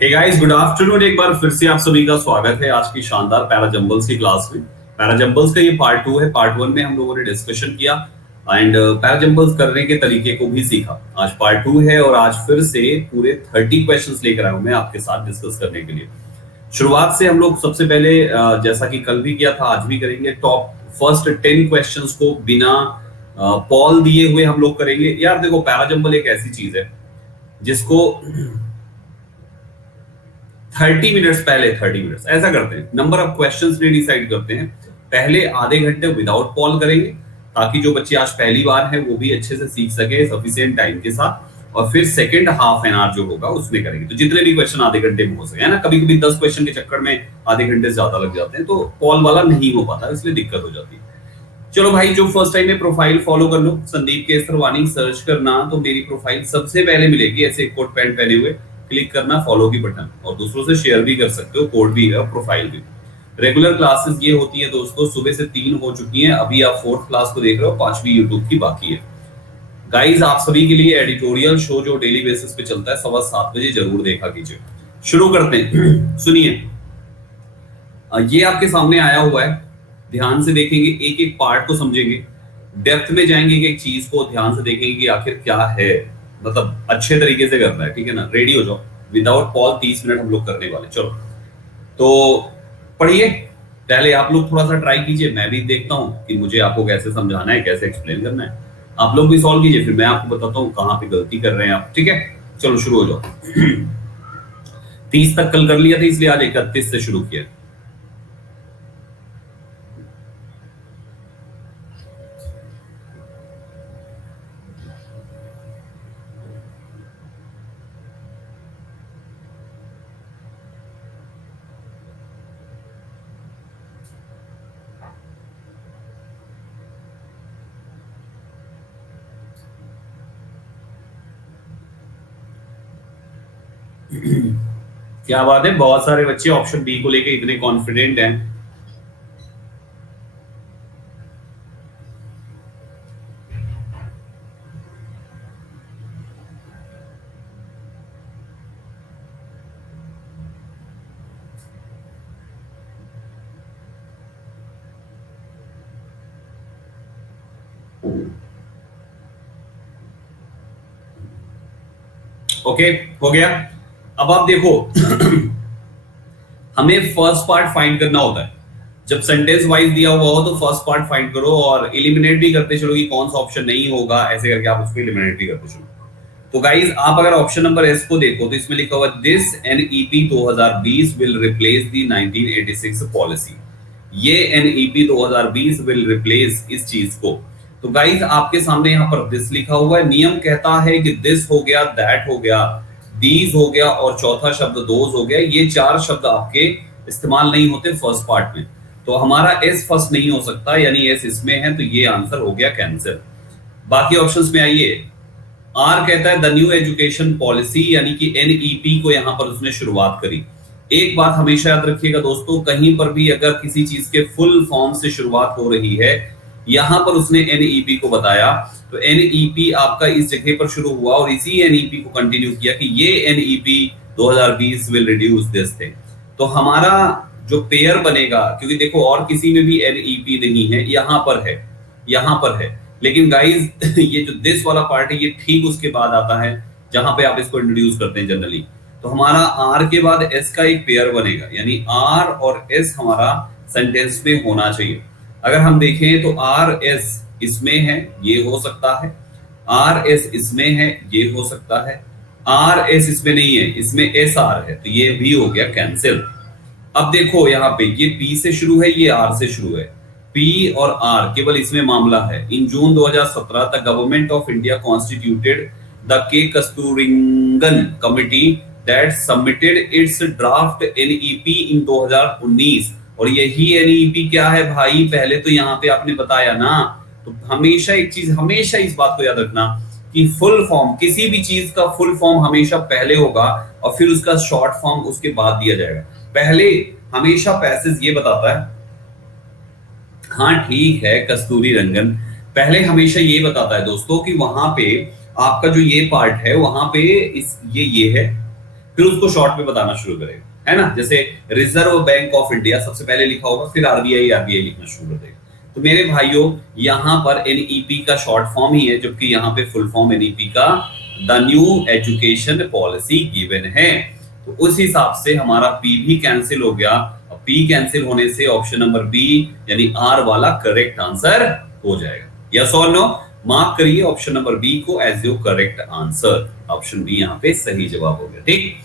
Hey guys, good afternoon. एक बार फिर से आप सभी का स्वागत है आज की शानदार पैराजंबल्स की क्लास में। पैराजंबल्स का ये पार्ट 2 है। पार्ट 1 में हम लोगों ने डिस्कशन किया एंड पैराजंबल्स करने के तरीके को भी सीखा। आज पार्ट 2 है और आज फिर से पूरे 30 क्वेश्चंस लेकर आया हूं मैं आपके साथ डिस्कस करने के लिए। शुरुआत से हम लोग सबसे पहले जैसा कि कल भी किया था आज भी करेंगे, टॉप फर्स्ट 10 क्वेश्चंस को बिना पॉल दिए हुए हम लोग करेंगे। यार देखो, पैराजंबल एक ऐसी चीज है जिसको 30 मिनट्स पहले 30 मिनट्स ऐसा करते हैं, नंबर ऑफ क्वेश्चंस नहीं डिसाइड करते हैं, पहले आधे घंटे विदाउट पॉल करेंगे ताकि जो बच्चे आज पहली बार हैं वो भी अच्छे से सीख सके सफिशिएंट टाइम के साथ। और फिर सेकंड हाफ एन आवर जो होगा उसमें करेंगे, तो जितने भी क्वेश्चन आधे घंटे में हो सके, है ना। कभी कभी 10 क्वेश्चन के चक्कर में आधे घंटे से ज्यादा लग जाते हैं, तो पॉल वाला नहीं हो पाता, इसलिए दिक्कत हो जाती है। चलो भाई, जो फर्स्ट टाइम में प्रोफाइल फॉलो कर लो, संदीप केसरवानी सर्च करना तो मेरी प्रोफाइल सबसे पहले मिलेगी। ऐसे कोट पैंट पहने हुए क्लिक करना फॉलो की बटन, और दूसरों से शेयर भी कर सकते हो, कोड भी है और प्रोफाइल भी। रेगुलर क्लासेस ये होती है दोस्तों, सुबह से 3 हो चुकी हैं, अभी आप 4th क्लास को देख रहे हो, 5वीं यूट्यूब की बाकी है। गाइज, आप सभी के लिए एडिटोरियल शो जो डेली बेसिस पे चलता है 7:15 बजे, जरूर देखा कीजिए। शुरू करते हैं। सुनिए, ये आपके सामने आया हुआ है, ध्यान से देखेंगे, एक एक पार्ट को समझेंगे, डेप्थ में जाएंगे, एक चीज को ध्यान से देखेंगे कि आखिर क्या है, मतलब अच्छे तरीके से करना है, ठीक है ना। रेडी हो जाओ, विदाउट पॉल 30 मिनट हम लोग करने वाले। चलो तो पढ़िए, पहले आप लोग थोड़ा सा ट्राई कीजिए, मैं भी देखता हूँ कि मुझे आपको कैसे समझाना है, कैसे एक्सप्लेन करना है। आप लोग भी सॉल्व कीजिए, फिर मैं आपको बताता हूँ कहाँ पे गलती कर रहे हैं आप, ठीक है। चलो शुरू हो जाओ। 30 तक कल कर लिया था, इसलिए आज 31 से शुरू किया। क्या बात है, बहुत सारे बच्चे ऑप्शन बी को लेके इतने कॉन्फिडेंट हैं। ओके, हो गया। अब आप देखो, हमें फर्स्ट पार्ट फाइंड करना होता है। जब सेंटेंस वाइज दिया हुआ हो तो फर्स्ट पार्ट फाइंड करो और एलिमिनेट भी करते चलो कि कौन सा ऑप्शन नहीं होगा, ऐसे करके आप उसको एलिमिनेट भी करते चलो। तो गाइज, आप अगर ऑप्शन नंबर एस को देखो तो इसमें लिखा हुआ this NEP 2020 will replace the 1986 policy. ये एनईपी 2020 विल रिप्लेस इस चीज को। तो गाइज, आपके सामने यहाँ पर दिस लिखा हुआ है, नियम कहता है कि दिस हो गया, दैट हो गया, दीज हो गया और चौथा शब्द दोज हो गया। ये 4 शब्द आपके इस्तेमाल नहीं होते फर्स्ट पार्ट में, तो हमारा एस फर्स्ट नहीं हो सकता, यानी एस इसमें है, तो ये आंसर हो गया कैंसिल। बाकी ऑप्शंस में आइए। आर कहता है द न्यू एजुकेशन पॉलिसी, यानी कि एनईपी को यहां पर उसने शुरुआत करी। एक बात हमेशा याद रखिएगा दोस्तों, कहीं पर भी अगर किसी चीज के फुल फॉर्म से शुरुआत हो रही है, यहां पर उसने एनईपी को बताया, तो एनईपी आपका इस जगह पर शुरू हुआ और इसी एनईपी को कंटिन्यू किया कि ये NEP 2020 will reduce this thing. तो हमारा जो पेयर बनेगा, क्योंकि देखो और किसी में भी एनईपी नहीं है, यहां पर है, यहां पर है, लेकिन गाइज ये जो दिस वाला पार्ट है ये ठीक उसके बाद आता है जहां पे आप इसको इंट्रोड्यूस करते हैं जनरली। तो हमारा आर के बाद एस का एक पेयर बनेगा, यानी आर और एस हमारा सेंटेंस में होना चाहिए। अगर हम देखें तो आर एस इसमें है, ये हो सकता है, आर एस इसमें है, ये हो सकता है, आर एस इसमें नहीं है, इसमें एस आर है, तो ये भी हो गया कैंसिल। अब देखो यहाँ पे ये पी से शुरू है, ये आर से शुरू है, पी और आर केवल इसमें मामला है। In June 2017 the government of India constituted the K Kasturirangan committee that submitted its draft NEP in 2019। और यही एनईपी क्या है भाई, पहले तो यहाँ पे आपने बताया ना। तो हमेशा एक चीज, हमेशा इस बात को याद रखना कि फुल फॉर्म, किसी भी चीज का फुल फॉर्म हमेशा पहले होगा और फिर उसका शॉर्ट फॉर्म उसके बाद दिया जाएगा। पहले हमेशा पैसेज ये बताता है, हाँ ठीक है कस्तूरी रंगन, पहले हमेशा ये बताता है दोस्तों कि वहां पे आपका जो ये पार्ट है वहां पे ये है, फिर उसको शॉर्ट में बताना शुरू करेगा, है ना। जैसे रिजर्व बैंक ऑफ इंडिया सबसे पहले लिखा होगा, फिर आरबीआई आरबीआई लिखना शुरू कर देगा। तो मेरे भाइयों यहाँ पर एनईपी का शॉर्ट फॉर्म ही है, जबकि यहाँ पे फुल फॉर्म एनईपी का the new education policy given है। तो उस हिसाब से हमारा पी भी कैंसिल हो गया। पी कैंसिल होने से ऑप्शन नंबर बी यानी आर वाला करेक्ट आंसर हो जाएगा। यस और नो, मार्क करिए ऑप्शन नंबर बी को as your correct answer. Option B यहाँ पे सही जवाब हो गया। ठीक,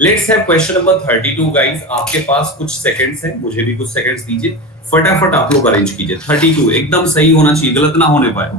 let's have question number 32 guys. आपके पास कुछ सेकंड्स हैं, मुझे भी कुछ सेकंड्स दीजिए, फटाफट आप लोग अरेंज कीजिए। 32 एकदम सही होना चाहिए, गलत ना होने पाए।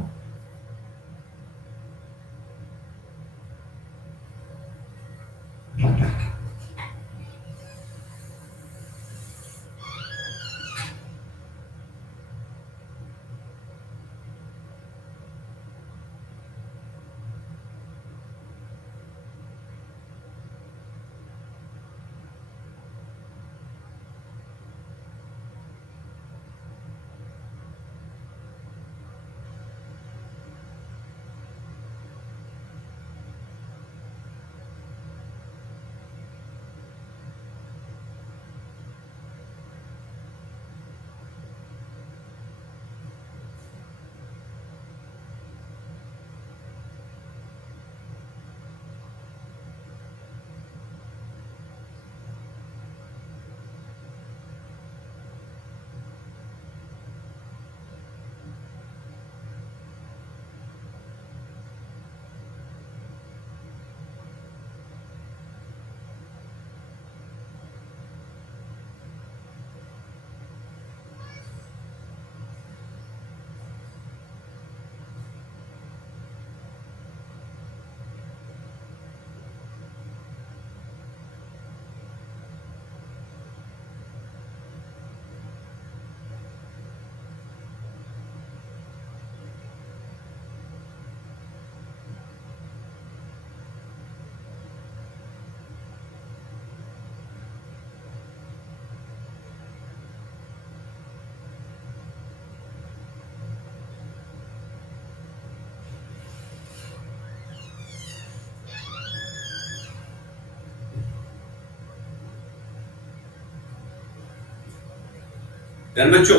डन बच्चों,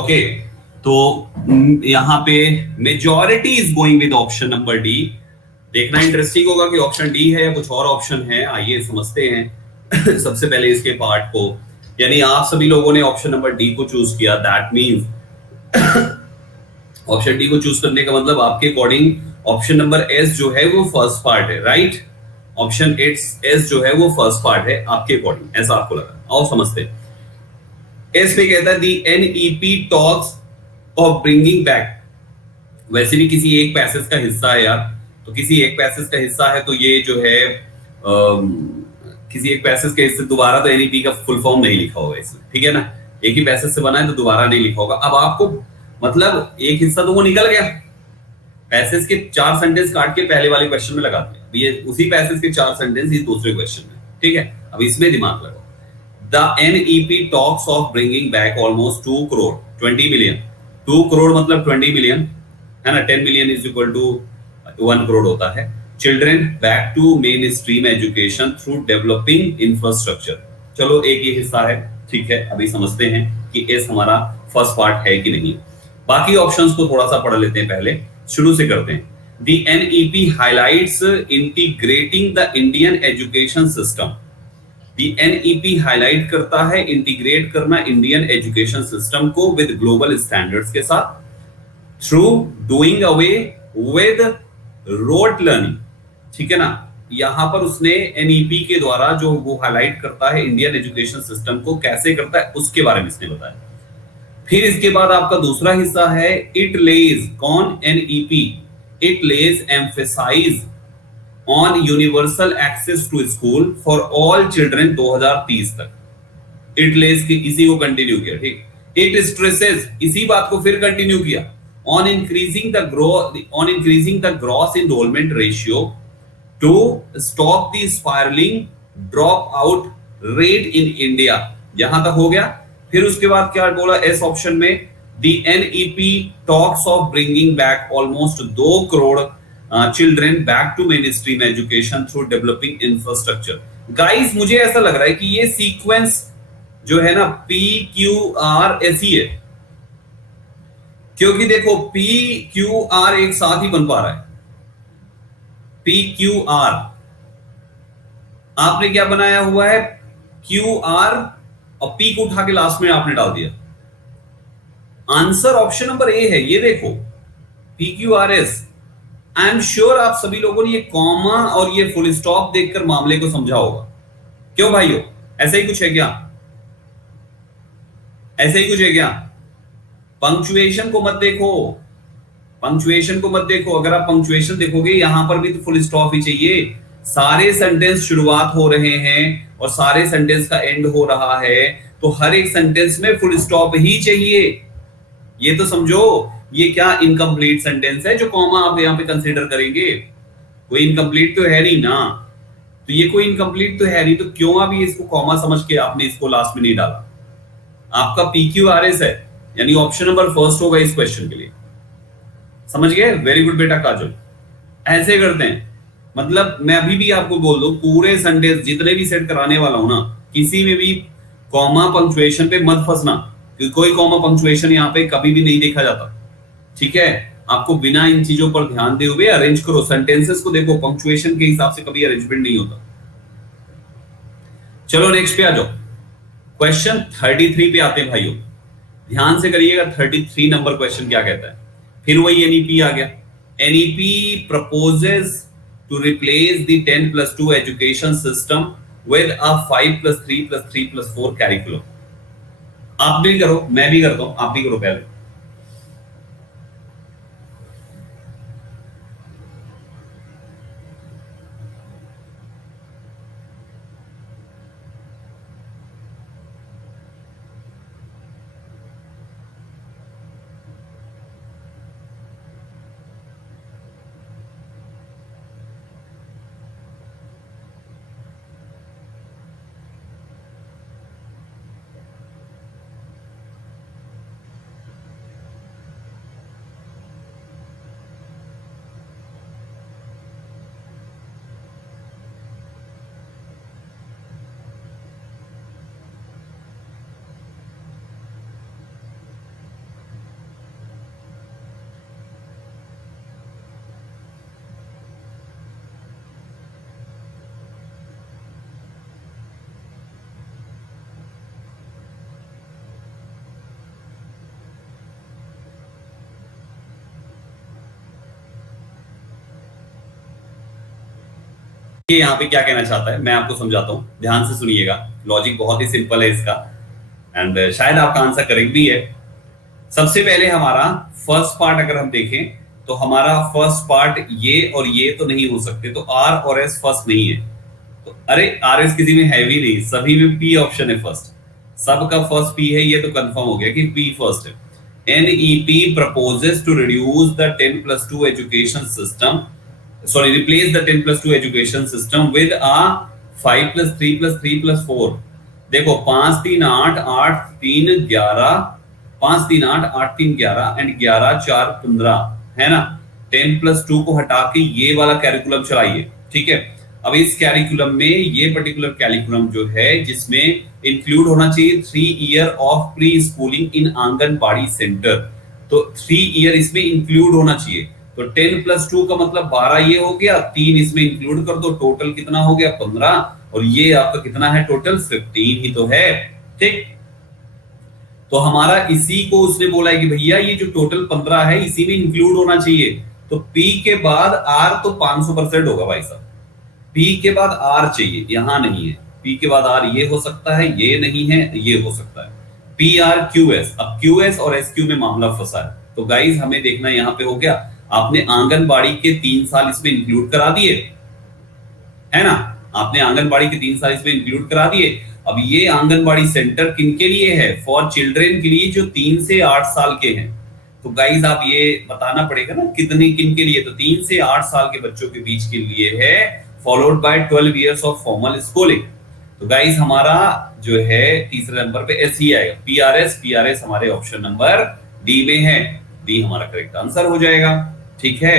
ओके। तो यहाँ पे majority is going with option number D. देखना इंटरेस्टिंग होगा कि ऑप्शन डी है या कुछ और ऑप्शन है। आइए समझते हैं सबसे पहले इसके पार्ट को। यानी आप सभी लोगों ने ऑप्शन नंबर डी को चूज किया, दैट मींस ऑप्शन डी को चूज करने का मतलब आपके अकॉर्डिंग ऑप्शन नंबर एस जो है वो फर्स्ट पार्ट है, राइट। ऑप्शन एस जो है वो फर्स्ट पार्ट है आपके अकॉर्डिंग, ऐसा आपको लगा। आओ समझते हैं। एस पे कहता है the NEP talks of bringing back. वैसे भी किसी एक पैसेज का हिस्सा है यार, तो किसी एक पैसेज का हिस्सा है तो ये जो है किसी एक पैसेज के हिस्से दोबारा तो एनईपी का फुल फॉर्म नहीं लिखा होगा इसमें, ठीक है ना। एक ही पैसेज से बना है तो दोबारा नहीं लिखा होगा। अब आपको मतलब एक हिस्सा तो वो निकल गया, पैसेज के 4 सेंटेंस काट के पहले वाले क्वेश्चन में लगा दिया। ये उसी पैसेज के 4 सेंटेंस ये दूसरे क्वेश्चन में, ठीक है। अब इसमें दिमाग लगाओ। The NEP talks of bringing back almost 2 crore 20 million। 2 crore मतलब 20 मिलियन है ना। 10 million is equal to 1 crore होता है। Children back to mainstream education through developing infrastructure. चलो एक ये हिस्सा है, ठीक है। अभी समझते हैं कि एस हमारा फर्स्ट पार्ट है कि नहीं। बाकी ऑप्शंस को थोड़ा सा पढ़ लेते हैं, पहले शुरू से करते हैं। The NEP highlights integrating the Indian education system। The NEP highlight करता है इंटीग्रेट करना इंडियन एजुकेशन सिस्टम को विद ग्लोबल स्टैंडर्ड्स के साथ through doing away with rote learning, ठीक है ना। यहां पर उसने एनईपी के द्वारा जो वो हाईलाइट करता है इंडियन एजुकेशन सिस्टम को कैसे करता है उसके बारे में इसने बताया। फिर इसके बाद आपका दूसरा हिस्सा है इट लेज, कौन, NEP, it lays emphasise on universal access to school for all children 2030 तक। इट लेज की इसी को कंटिन्यू किया, ठीक। इट स्ट्रेसेस, इसी बात को फिर कंटिन्यू किया, on increasing the gross enrolment ratio to stop the spiralling drop out rate in India. यहां तक हो गया। फिर उसके बाद क्या बोला एस ऑप्शन में, the NEP talks of bringing back almost 2 crore children back to mainstream education through developing infrastructure. Guys मुझे ऐसा लग रहा है कि ये सीक्वेंस जो है ना पी क्यू आर ऐसी है, क्योंकि देखो पी क्यू आर एक साथ ही बन पा रहा है। पी क्यू आर आपने क्या बनाया हुआ है, क्यू आर और पी को उठा के लास्ट में आपने डाल दिया। आंसर ऑप्शन नंबर ए है, ये देखो P Q R S. I am sure आप सभी लोगों ने ये कॉमा और ये फुल स्टॉप देखकर मामले को समझा होगा। क्यों भाइयों, ऐसा ही कुछ है क्या? ऐसा ही कुछ है क्या? पंक्चुएशन को मत देखो, पंक्चुएशन को मत देखो। अगर आप पंक्चुएशन देखोगे यहां पर भी तो फुल स्टॉप ही चाहिए। सारे सेंटेंस शुरुआत हो रहे हैं और सारे सेंटेंस का एंड हो रहा है, तो हर एक सेंटेंस में फुल स्टॉप ही चाहिए। ये तो समझो, ये क्या इनकम्प्लीट सेंटेंस है जो कॉमा आप यहां पे कंसीडर करेंगे? कोई इनकम्प्लीट तो है नहीं ना। तो ये कोई इनकम्प्लीट तो है नहीं, तो क्यों आप ये इसको कॉमा समझ के आपने इसको लास्ट में नहीं डाला? आपका PQRS है, यानी ऑप्शन नंबर फर्स्ट होगा इस क्वेश्चन के लिए। समझ गए? वेरी गुड बेटा काजल। ऐसे करते हैं, मतलब मैं अभी भी आपको बोल दूं, पूरे संडेज जितने भी सेट कराने वाला हूं ना, किसी में भी कॉमा पंक्चुएशन पे मत फंसना, क्योंकि कोई कॉमा पंक्चुएशन यहाँ पे कभी भी नहीं देखा जाता। ठीक है, आपको बिना इन चीजों पर ध्यान दे हुए अरेंज करो सेंटेंसेस को। देखो पंक्चुएशन के हिसाब से कभी अरेंजमेंट नहीं होता। चलो नेक्स्ट पे आ जाओ। क्वेश्चन 33 पे आते हैं भाइयों, ध्यान से करिएगा। 33 नंबर क्वेश्चन क्या कहता है? फिर वही एनईपी आ गया। NEP proposes to replace the 10+2 education system with a 5+3+3+4 curriculum. आप भी करो, मैं भी करता हूं, आप भी करो पहले। ये यहाँ पे क्या कहना चाहता है मैं आपको समझाता हूँ, ध्यान से सुनिएगा। लॉजिक बहुत ही सिंपल है इसका, एंड शायद आपका आंसर करेक्ट भी है। सबसे पहले हमारा फर्स्ट पार्ट अगर हम देखें, तो हमारा फर्स्ट पार्ट ये और ये तो नहीं हो सकते, तो आर और एस फर्स्ट नहीं है। तो अरे आर एस किसी में है भी नहीं, सभी में पी ऑप्शन है फर्स्ट। सबका फर्स्ट पी है, ये तो कंफर्म हो गया कि पी फर्स्ट है। NEP proposes to reduce the 10+2 education system, sorry, replace the 10+2 education system with a 5+3+3+4। देखो 5 3 8 8 3 11, 5 3 8 8 3 11 एंड 11 4 15 है ना। 10+2 को हटा के ये वाला कैरिकुलम चलाइए। ठीक है, अब इस कैरिकुलम में ये पर्टिकुलर कैरिकुलम जो है, जिसमें इंक्लूड होना चाहिए 3 year of pre schooling in anganwadi centre, तो 3 ईयर इसमें इंक्लूड होना चाहिए। तो 10+2 का मतलब 12 ये हो गया, 3 इसमें इंक्लूड कर दो, टोटल कितना हो गया 15, और ये आपका कितना है टोटल 15 ही तो है। ठीक, तो हमारा इसी को उसने बोला है कि भैया ये जो टोटल 15 है इसी में इंक्लूड होना चाहिए। तो P के बाद R तो 500% होगा भाई साहब। P के बाद R चाहिए, यहां नहीं है। P के बाद R ये हो सकता है, ये नहीं है, ये हो सकता है। PRQS, अब QS और SQ में मामला फंसा है। तो गाइज हमें देखना यहाँ पे हो गया, आपने आंगनबाड़ी के 3 साल इसमें इंक्लूड करा दिए, है ना। आपने आंगनबाड़ी के 3 साल इसमें इंक्लूड करा दिए। अब ये आंगनबाड़ी सेंटर किनके लिए है? फॉर चिल्ड्रेन के लिए जो 3 से 8 साल के हैं। तो गाइज आप ये बताना पड़ेगा ना कितने किन के लिए, तो 3 से 8 साल के बच्चों के बीच के लिए है, followed by 12 years of formal schooling. तो गाइज हमारा जो है तीसरे नंबर पे एस ही आएगा, पीआरएस हमारे ऑप्शन नंबर डी में है। डी हमारा करेक्ट आंसर हो जाएगा। ठीक है,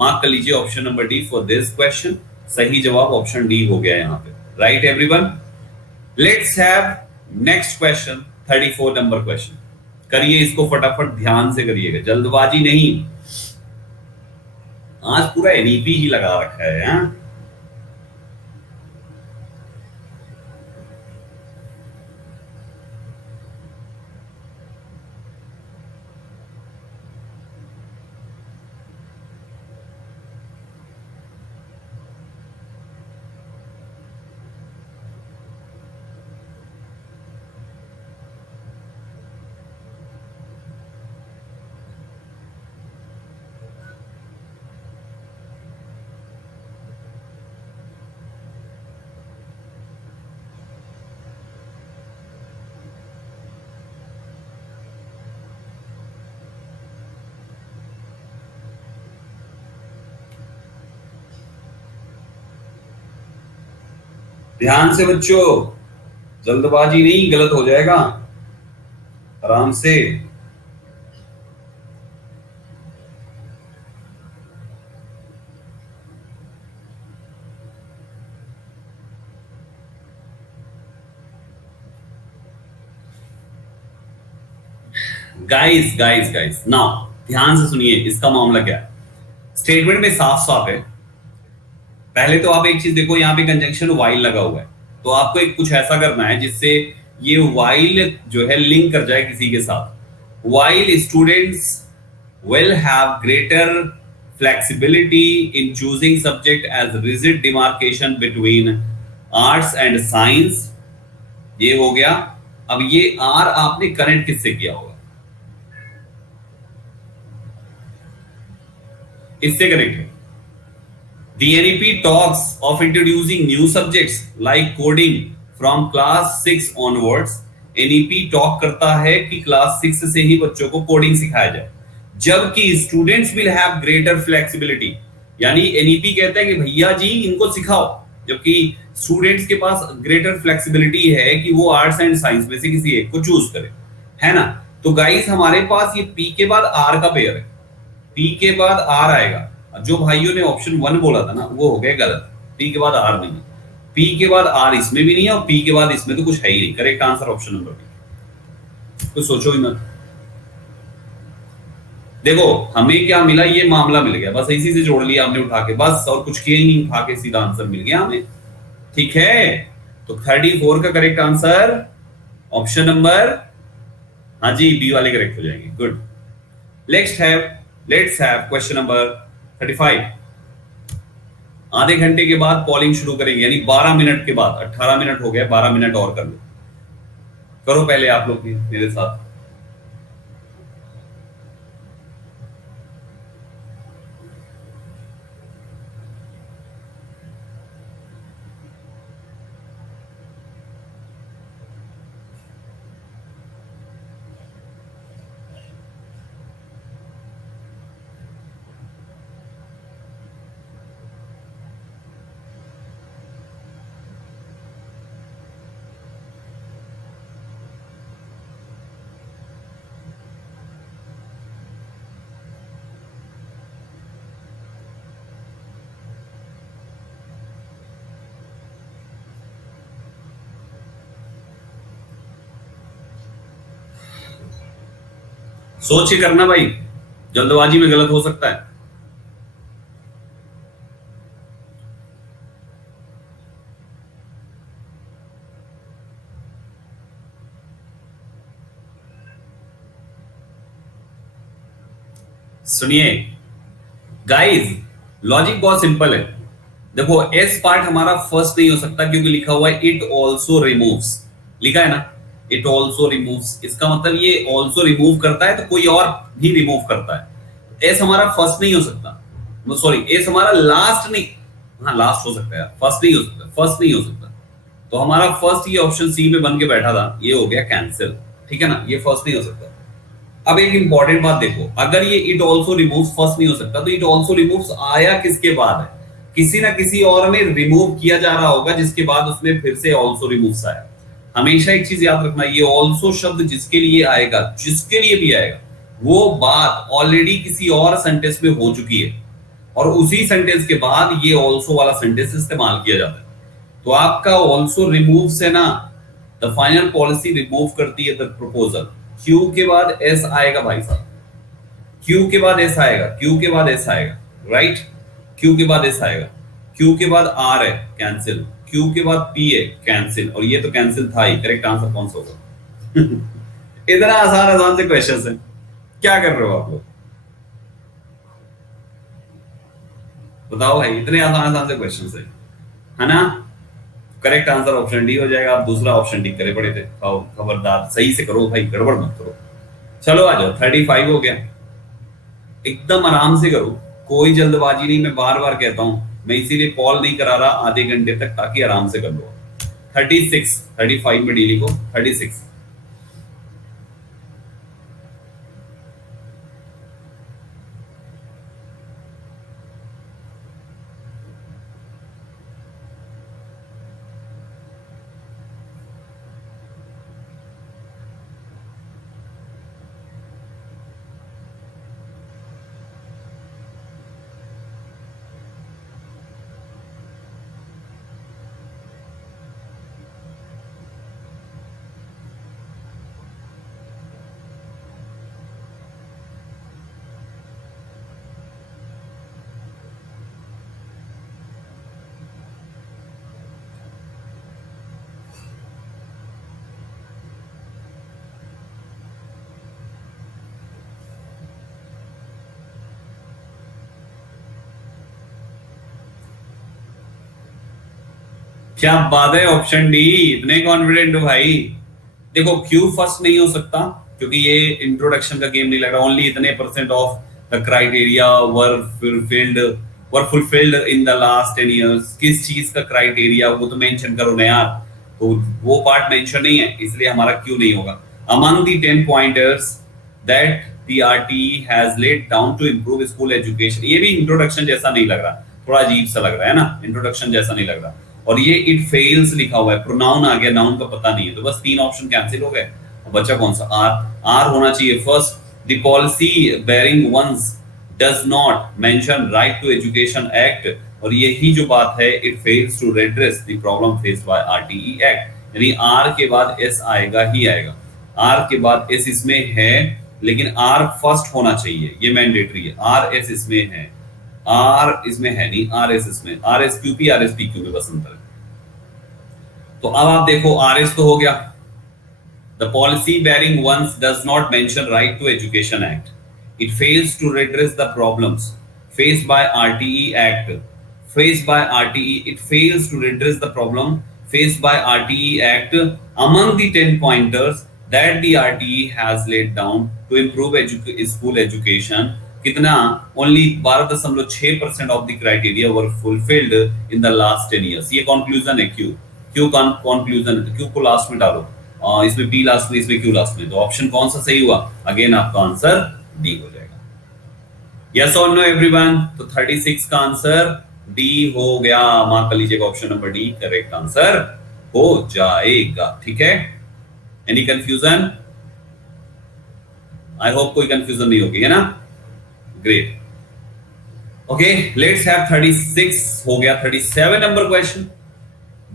मार्क कर लीजिए option number D for this question. सही जवाब ऑप्शन डी हो गया यहाँ पे। Right everyone, let's have next question, 34 number question. करिए इसको फटाफट, ध्यान से करिएगा, जल्दबाजी नहीं। आज पूरा एनईपी ही लगा रखा है। हाँ, ध्यान से बच्चों, जल्दबाजी नहीं, गलत हो जाएगा, आराम से। गाइस गाइस गाइस, नाउ ध्यान से सुनिए, इसका मामला क्या है। स्टेटमेंट में साफ साफ है। पहले तो आप एक चीज देखो, यहाँ पे कंजंक्शन वाइल लगा हुआ है, तो आपको एक कुछ ऐसा करना है जिससे ये वाइल जो है लिंक कर जाए किसी के साथ। While students will have greater flexibility in choosing subject as rigid demarcation between arts and science। ये हो गया। अब ये आर आपने कनेक्ट किससे किया होगा, इससे कनेक्ट है। The NEP talks of introducing new subjects like coding from class 6 onwards। NEP talk करता है कि क्लास 6 से ही बच्चों को कोडिंग सिखाया जाए, जबकि students will have greater flexibility. यानी एनईपी कहता है कि भैया जी इनको सिखाओ, जबकि स्टूडेंट्स के पास ग्रेटर फ्लेक्सिबिलिटी है कि वो आर्ट्स एंड साइंस में से किसी एक को चूज करे, है ना। तो गाइस हमारे पास ये पी के बाद आर का पेयर है, पी के बाद आर आएगा। जो भाइयों ने ऑप्शन 1 बोला था ना, वो हो गया गलत, पी के बाद आर नहीं, पी के बाद आर इसमें भी नहीं है और पी के बाद इसमें तो कुछ है ही नहीं। Correct answer option number B. तो सोचो ही मत। देखो हमें क्या मिला, ये मामला मिल गया, बस इसी से जोड़ लिया हमने उठा के, बस और कुछ किया ही नहीं, उठा के सीधा आंसर मिल गया हमें। ठीक है, तो 34 का करेक्ट आंसर ऑप्शन नंबर, हाँ जी, बी वाले करेक्ट हो जाएंगे। Good. Let's have question number 35। आधे घंटे के बाद कॉलिंग शुरू करेंगे, यानी 12 मिनट के बाद। 18 मिनट हो गए, 12 मिनट और कर लो, करो पहले आप लोग भी मेरे साथ। सोच के करना भाई, जल्दबाजी में गलत हो सकता है। सुनिए गाइस, लॉजिक बहुत सिंपल है। देखो एस पार्ट हमारा फर्स्ट नहीं हो सकता क्योंकि लिखा हुआ है इट ऑल्सो रिमूव्स, लिखा है ना, इट ऑल्सो रिमूव्स। इसका मतलब ये ऑल्सो रिमूव करता है तो कोई और भी रिमूव करता है। एस हमारा फर्स्ट नहीं हो सकता, सॉरी एस हमारा लास्ट नहीं, हाँ लास्ट हो सकता है, फर्स्ट नहीं हो सकता, फर्स्ट नहीं हो सकता। तो हमारा फर्स्ट ये ऑप्शन सी में बन के बैठा था, ये हो गया कैंसिल। ठीक है ना, ये फर्स्ट नहीं हो सकता। अब एक इंपॉर्टेंट बात देखो, अगर ये इट ऑल्सो रिमूव्स फर्स्ट नहीं हो सकता तो इट ऑल्सो रिमूव्स आया किसके बाद है, किसी ना किसी और में रिमूव किया जा रहा होगा जिसके बाद उसमें फिर से ऑल्सो रिमूव्स आया। हमेशा एक चीज याद रखना, ये ऑल्सो शब्द जिसके लिए आएगा, जिसके लिए भी आएगा, वो बात ऑलरेडी किसी और सेंटेंस में हो चुकी है और उसी सेंटेंस के बाद ये ऑल्सो वाला सेंटेंस इस्तेमाल किया जाता है। तो आपका ऑल्सो रिमूव से ना द फाइनल पॉलिसी रिमूव करती है द प्रपोजल। क्यू के बाद एस आएगा भाई साहब, क्यू के बाद एस आएगा, क्यू के बाद एस आएगा, राइट। क्यू के बाद एस आएगा, क्यू के बाद आर है कैंसिल, क्यू के बाद पी है कैंसिल, और ये तो कैंसिल था ही। करेक्ट आंसर कौन सा होगा? इतना आसान आसान से क्वेश्चन है, क्या कर रहे हो आप लोग? बताओ भाई, इतने आसान आसान से क्वेश्चन है ना। करेक्ट आंसर ऑप्शन डी हो जाएगा। आप दूसरा ऑप्शन टिक करे पड़े थे। खबरदार सही से करो भाई, गड़बड़ मत करो। चलो आ जाओ, 35 हो गया। एकदम आराम से करो, कोई जल्दबाजी नहीं। मैं बार बार कहता हूं, मैं इसीलिए कॉल नहीं करा रहा आधे घंटे तक, ताकि आराम से कर लो। 36, 35 में डी लिखो, 36। क्या बात है, ऑप्शन डी। इतने कॉन्फिडेंट हो भाई। देखो क्यू फर्स्ट नहीं हो सकता, क्योंकि ये इंट्रोडक्शन का गेम नहीं लग रहा। ओनली इतने percent of the criteria were fulfilled, were fulfilled in the last 10 years। किस चीज का क्राइटेरिया वो तो मेंशन करो ना यार। तो वो पार्ट मेंशन नहीं है, इसलिए हमारा क्यू नहीं होगा। Among the 10 pointers that the RTE has laid down to improve school education. ये भी इंट्रोडक्शन जैसा नहीं लग रहा, थोड़ा अजीब सा लग रहा है ना, इंट्रोडक्शन जैसा नहीं लग रहा। और ये इट फेल्स लिखा हुआ है, प्रोनाउन आ गया, नाउन का पता नहीं है, तो बस 3 ऑप्शन कैंसिल हो गए। बचा कौन सा? आर। आर होना चाहिए first. The policy bearing once does not mention right to education act, और यही जो बात है, it fails to redress the problem faced by RTE act. यानी आर के बाद एस आएगा ही आएगा। आर के बाद एस इसमें है, लेकिन आर फर्स्ट होना चाहिए, ये मैंडेटरी है। आर एस इसमें है, आर इसमें है नहीं, आर एस इसमें, are S Q P, R S P Q में बस अंतर है। तो अब आप देखो, आर एस तो हो गया। The policy bearing once does not mention right to education act, it fails to redress the problems faced by RTE Act, faced by RTE, it fails to redress the problem faced by RTE Act among the 10 pointers that the RTE has laid down to improve school education। कितना? Only 12.6% of the criteria were fulfilled in the last 10 years। ये conclusion है। Q, Q conclusion है, तो Q को last में डालो। इसमें P last में, इसमें क्यू लास्ट में, तो ऑप्शन कौन सा सही हुआ? अगेन आपका आंसर डी हो जाएगा। यस और नो एवरीवन? तो 36 का आंसर डी हो गया। मार्क कर लीजिएगा, option number D correct answer हो जाएगा। ठीक है, एनी कंफ्यूजन? आई होप कोई कंफ्यूजन नहीं होगी, है ना। ग्रेट। ओके, लेट्स हैव 36 हो गया। 37 नंबर क्वेश्चन,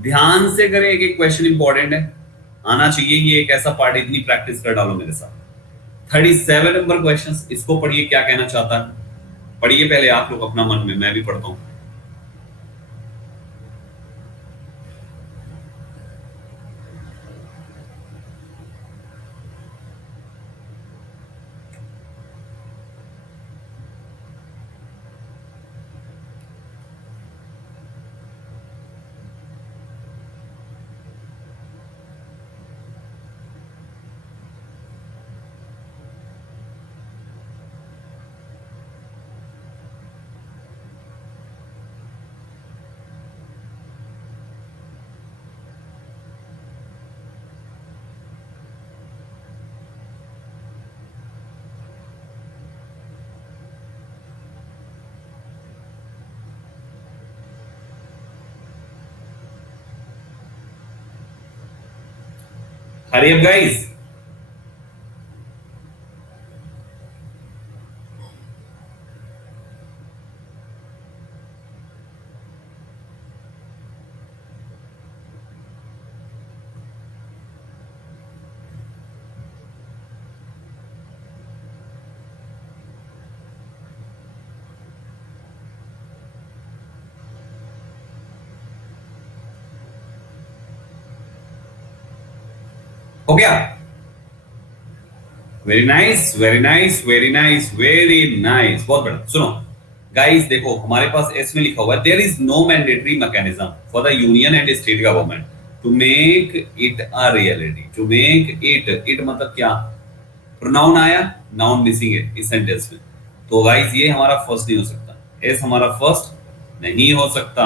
ध्यान से करें, एक एक क्वेश्चन इंपॉर्टेंट है, आना चाहिए। ये एक ऐसा पार्ट, इतनी प्रैक्टिस कर डालो मेरे साथ। 37 नंबर क्वेश्चन, इसको पढ़िए, क्या कहना चाहता है। पढ़िए पहले आप लोग अपना मन में, मैं भी पढ़ता हूं। Hurry up guys. हो गया? Very nice, very nice, very nice, very nice, बहुत बढ़िया। सुनो गाइस, देखो हमारे पास एस में लिखा हुआ है, there is no mandatory mechanism for the union and state government to make it a reality. To make it, it मतलब क्या? प्रोनाउन आया, नाउन मिसिंग है इस सेंटेंस में, तो गाइस ये हमारा फर्स्ट नहीं हो सकता, एस हमारा फर्स्ट नहीं हो सकता।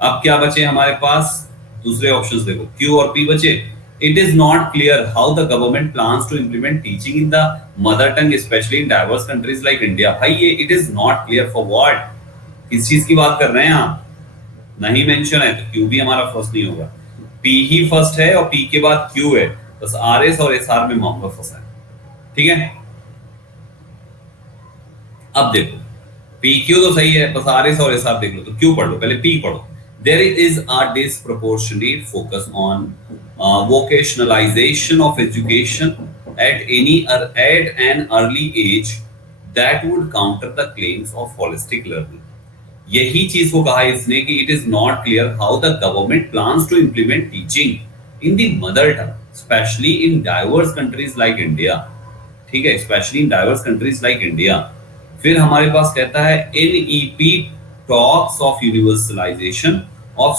अब क्या बचे हमारे पास? दूसरे ऑप्शंस देखो, क्यू और पी बचे। It is not clear how the government plans to implement teaching in the mother tongue specially in diverse countries like India. भाई ये it is not clear for what, किस चीज की बात कर रहे हैं आप? नहीं मेंशन है तो क्यू भी हमारा फर्स्ट नहीं होगा, पी ही फर्स्ट है और पी के बाद क्यू है, बस आर एस और एस आर में मामला फंसा है। ठीक है, अब देखो पी क्यू तो सही है, बस आर एस और एस आर देख लो, तो क्यू पढ़ लो, पहले पी पढ़ो। There is a disproportionate focus on vocationalization of education at an early age that would counter the claims of holistic learning। यही चीज को कहा इसने कि it is not clear how the government plans to implement teaching in the mother tongue specially in diverse countries like India. ठीक है, specially in diverse countries like India. फिर हमारे पास कहता है NEP talks of universalisation of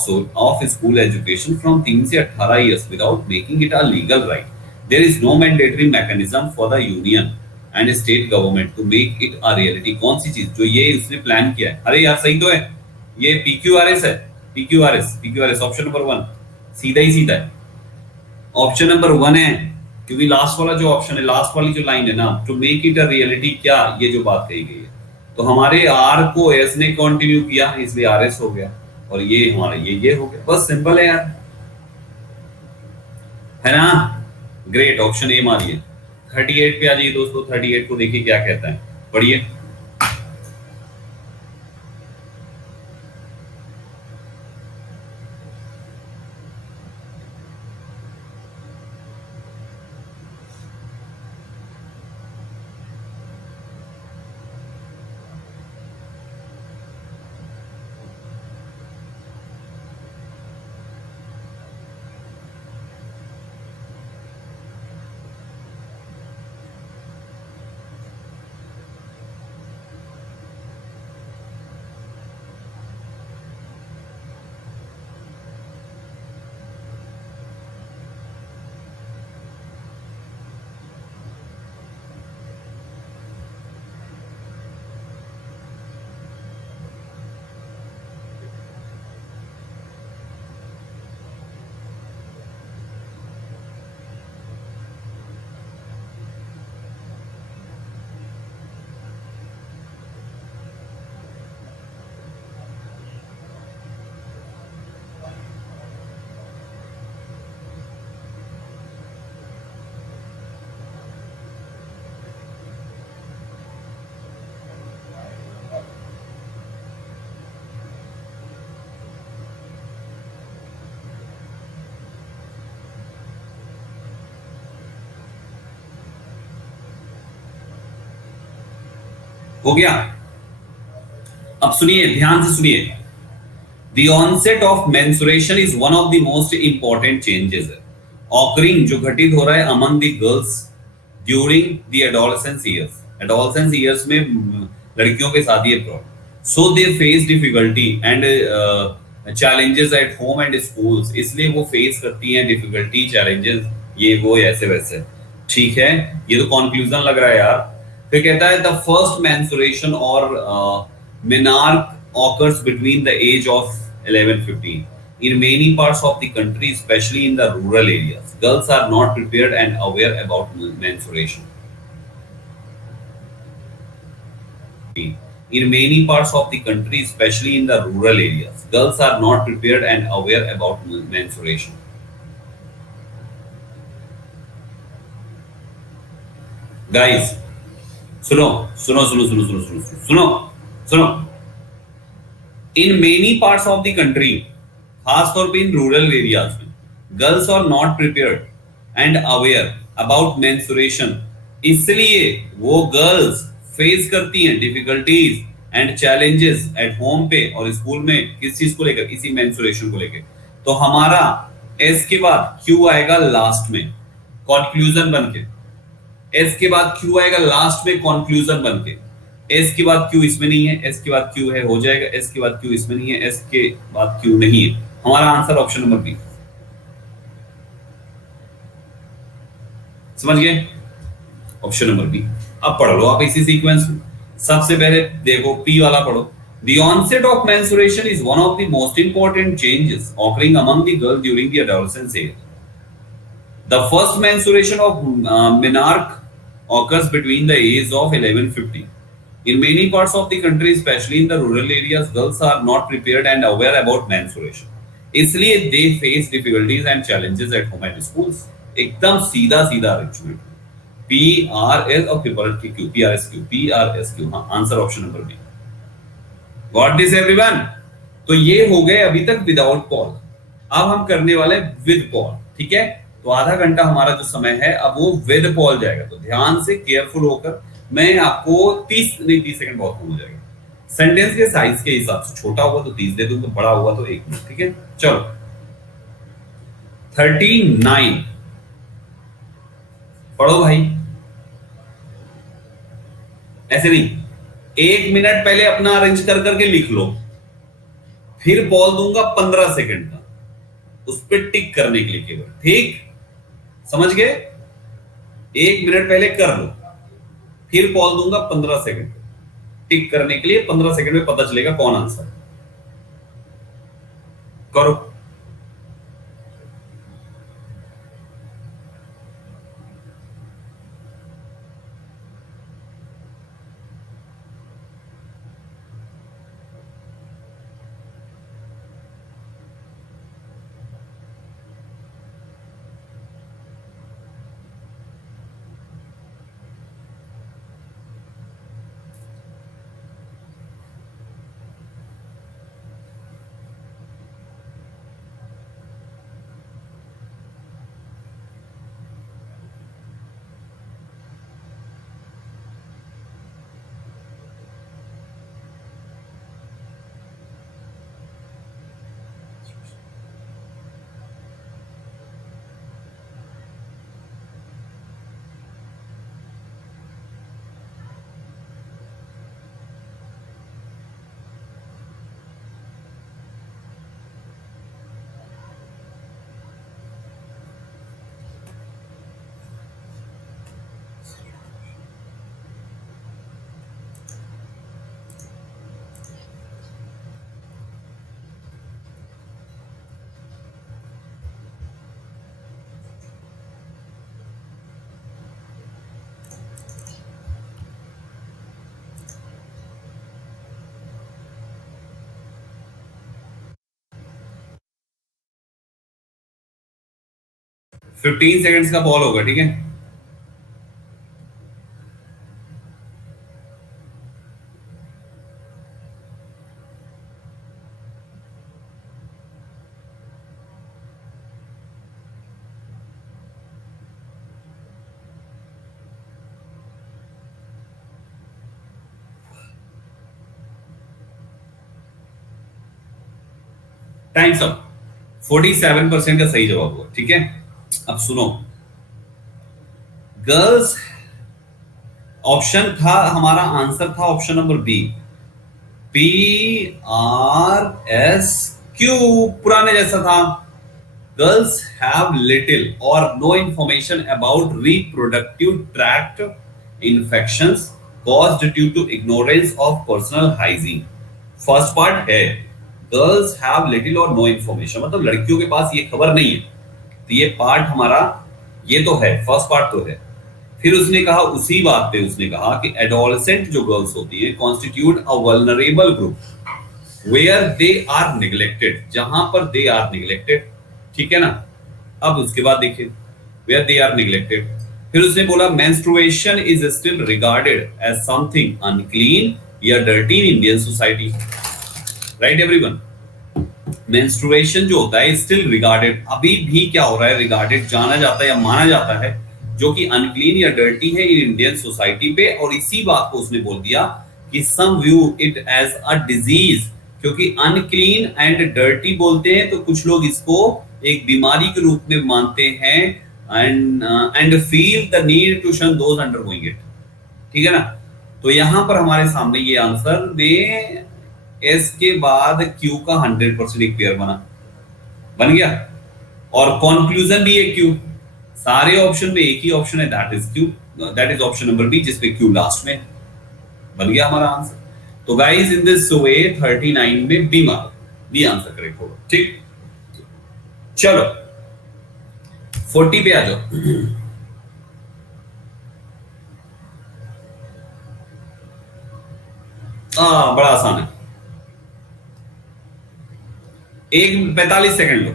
school education from 3 से 18 years without making it a legal right। There is no mandatory mechanism for the union and state government to make it a reality। कौन सी चीज जो ये उसने plan किया है? अरे यार सही तो है, ये PQRS है, PQRS ऑप्शन नंबर 1 सीधा ही सीधा है, ऑप्शन नंबर 1 है, क्योंकि लास्ट वाला जो ऑप्शन है, लास्ट वाली जो लाइन है ना, to make it a reality, क्या ये जो बात कही गई है, तो हमारे आर को एस ने कंटिन्यू किया इसलिए आर एस हो गया, और ये हमारा ये हो गया, बस सिंपल है यार, है ना? ग्रेट, ऑप्शन ए मारिए। 38 पे आ जाइए दोस्तों, 38 को देखिए क्या कहता है, पढ़िए। हो गया? अब सुनिए, ध्यान से सुनिए। The onset of menstruation is one of the most important changes occurring, जो घटित हो रहा है among the girls during the adolescence years। adolescence years में लड़कियों के साथ ये problem, so they face difficulty and challenges at home and schools, इसलिए वो फेस करती हैं difficulty, challenges, ये वो ऐसे वैसे। ठीक है, ये तो कंक्लूजन लग रहा है यार। फिर कहता है द फर्स्ट मेंस्ट्रुएशन और menarche occurs between the age of 11-15 in many parts of the country, especially in the rural areas girls are not prepared and aware about menstruation। in many parts of the country, especially in the rural areas girls are not prepared and aware about menstruation। guys सुनो सुनो सुनो सुनो सुनो सुनो सुनो सुनो, in many parts of the country, खासतौर पे इन रूरल एरियाज में, girls are not prepared and aware about menstruation, इसलिए वो गर्ल्स फेस करती हैं difficulties and challenges at home पे और स्कूल में, किस चीज को लेकर? इसी मेंस्ट्रुएशन को लेकर। तो हमारा एस के बाद क्यू आएगा लास्ट में, कंक्लूजन बन के, एस के बाद क्यू आएगा लास्ट में कंक्लूजन बन के, एस के बाद क्यू इसमें नहीं है, एस के बाद क्यू है हो जाएगा, एस के बाद क्यू इसमें नहीं है, एस के बाद क्यू नहीं है। हमारा आंसर ऑप्शन नंबर बी। समझ गए? Option number B. अब पढ़ लो आप इसी सीक्वेंस में। सबसे पहले देखो पी वाला पढ़ो। The onset of menstruation is one of the most important changes occurring among the girls during the adolescence age. The first menstruation of menarche occurs between the age of 11-15. In many parts of the country, especially in the rural areas, girls are not prepared and aware about menstruation. इसलिए they face difficulties and challenges at home and schools. एकदम सीधा सीधा ritual. P R S और paper की Q, P R S Q, P R S Q. हाँ, answer option number B. Got this everyone? तो ये हो गए अभी तक विदाउट पॉल। अब हम करने वाले विद पॉल, ठीक है? तो आधा घंटा हमारा जो समय है अब वो विद पॉल जाएगा। तो ध्यान से केयरफुल होकर, मैं आपको 30 सेकंड बहुत कम हो जाएगा। सेंटेंस के साइज के हिसाब से, छोटा होगा तो 30 दे दूंगा, बड़ा होगा तो 1 मिनट, ठीक है? चलो 39 पढ़ो भाई। ऐसे नहीं, 1 मिनट पहले अपना अरेंज कर करके लिख लो, फिर बॉल दूंगा 15 सेकंड का, उस पर टिक करने के लिए केवल, ठीक? समझ गए? 1 मिनट पहले कर लो, फिर बॉल दूंगा 15 सेकंड टिक करने के लिए। 15 सेकंड में पता चलेगा कौन आंसर करो। फिफ्टीन सेकंड्स का बॉल होगा, ठीक है? Times up. 47% का सही जवाब हुआ, ठीक है? अब सुनो, गर्ल्स ऑप्शन था, हमारा आंसर था option number B, P R S Q, पुराने जैसा था। Girls have little or no information about reproductive tract infections caused due to ignorance of personal hygiene. First part है girls have little or no information, मतलब लड़कियों के पास ये खबर नहीं है। तो ये पार्ट हमारा, ये तो है, फर्स्ट पार्ट तो है। फिर उसने कहा, उसी बात पे उसने कहा कि एडोलसेंट जो गर्ल्स होती हैं constitute a vulnerable group where they are neglected, जहां पर दे आर निग्लेक्टेड, ठीक है ना? अब उसके बाद देखिए, वेयर दे आर निग्लेक्टेड। फिर उसने बोला menstruation is still regarded as something unclean या dirty in Indian society. Right everyone? Menstruation जो होता है स्टिल रिगार्डेड, अभी भी क्या हो रहा है, रिगार्डेड जाना जाता है या माना जाता है, जो कि अनक्लीन या डर्टी है इन इंडियन सोसाइटी पे। और इसी बात को उसने बोल दिया कि some view it as a disease, क्योंकि अनक्लीन एंड डर्टी बोलते हैं तो कुछ लोग इसको एक बीमारी के रूप में मानते हैं, and feel the need to shun those undergoing it. ठीक है ना। तो यहां पर हमारे सामने ये आंसर में एस के बाद क्यू का 100% एक पेयर बन गया, और कंक्लूजन भी है क्यू। सारे ऑप्शन में एक ही ऑप्शन है, that is Q, that is option number B, जिसपे क्यू लास्ट में बन गया हमारा आंसर। तो गाइस इन दिस वे 39 में B mark, B answer correct होगा। ठीक, चलो 40 पे आ जाओ। बड़ा आसान है। एक 45 सेकंड लो,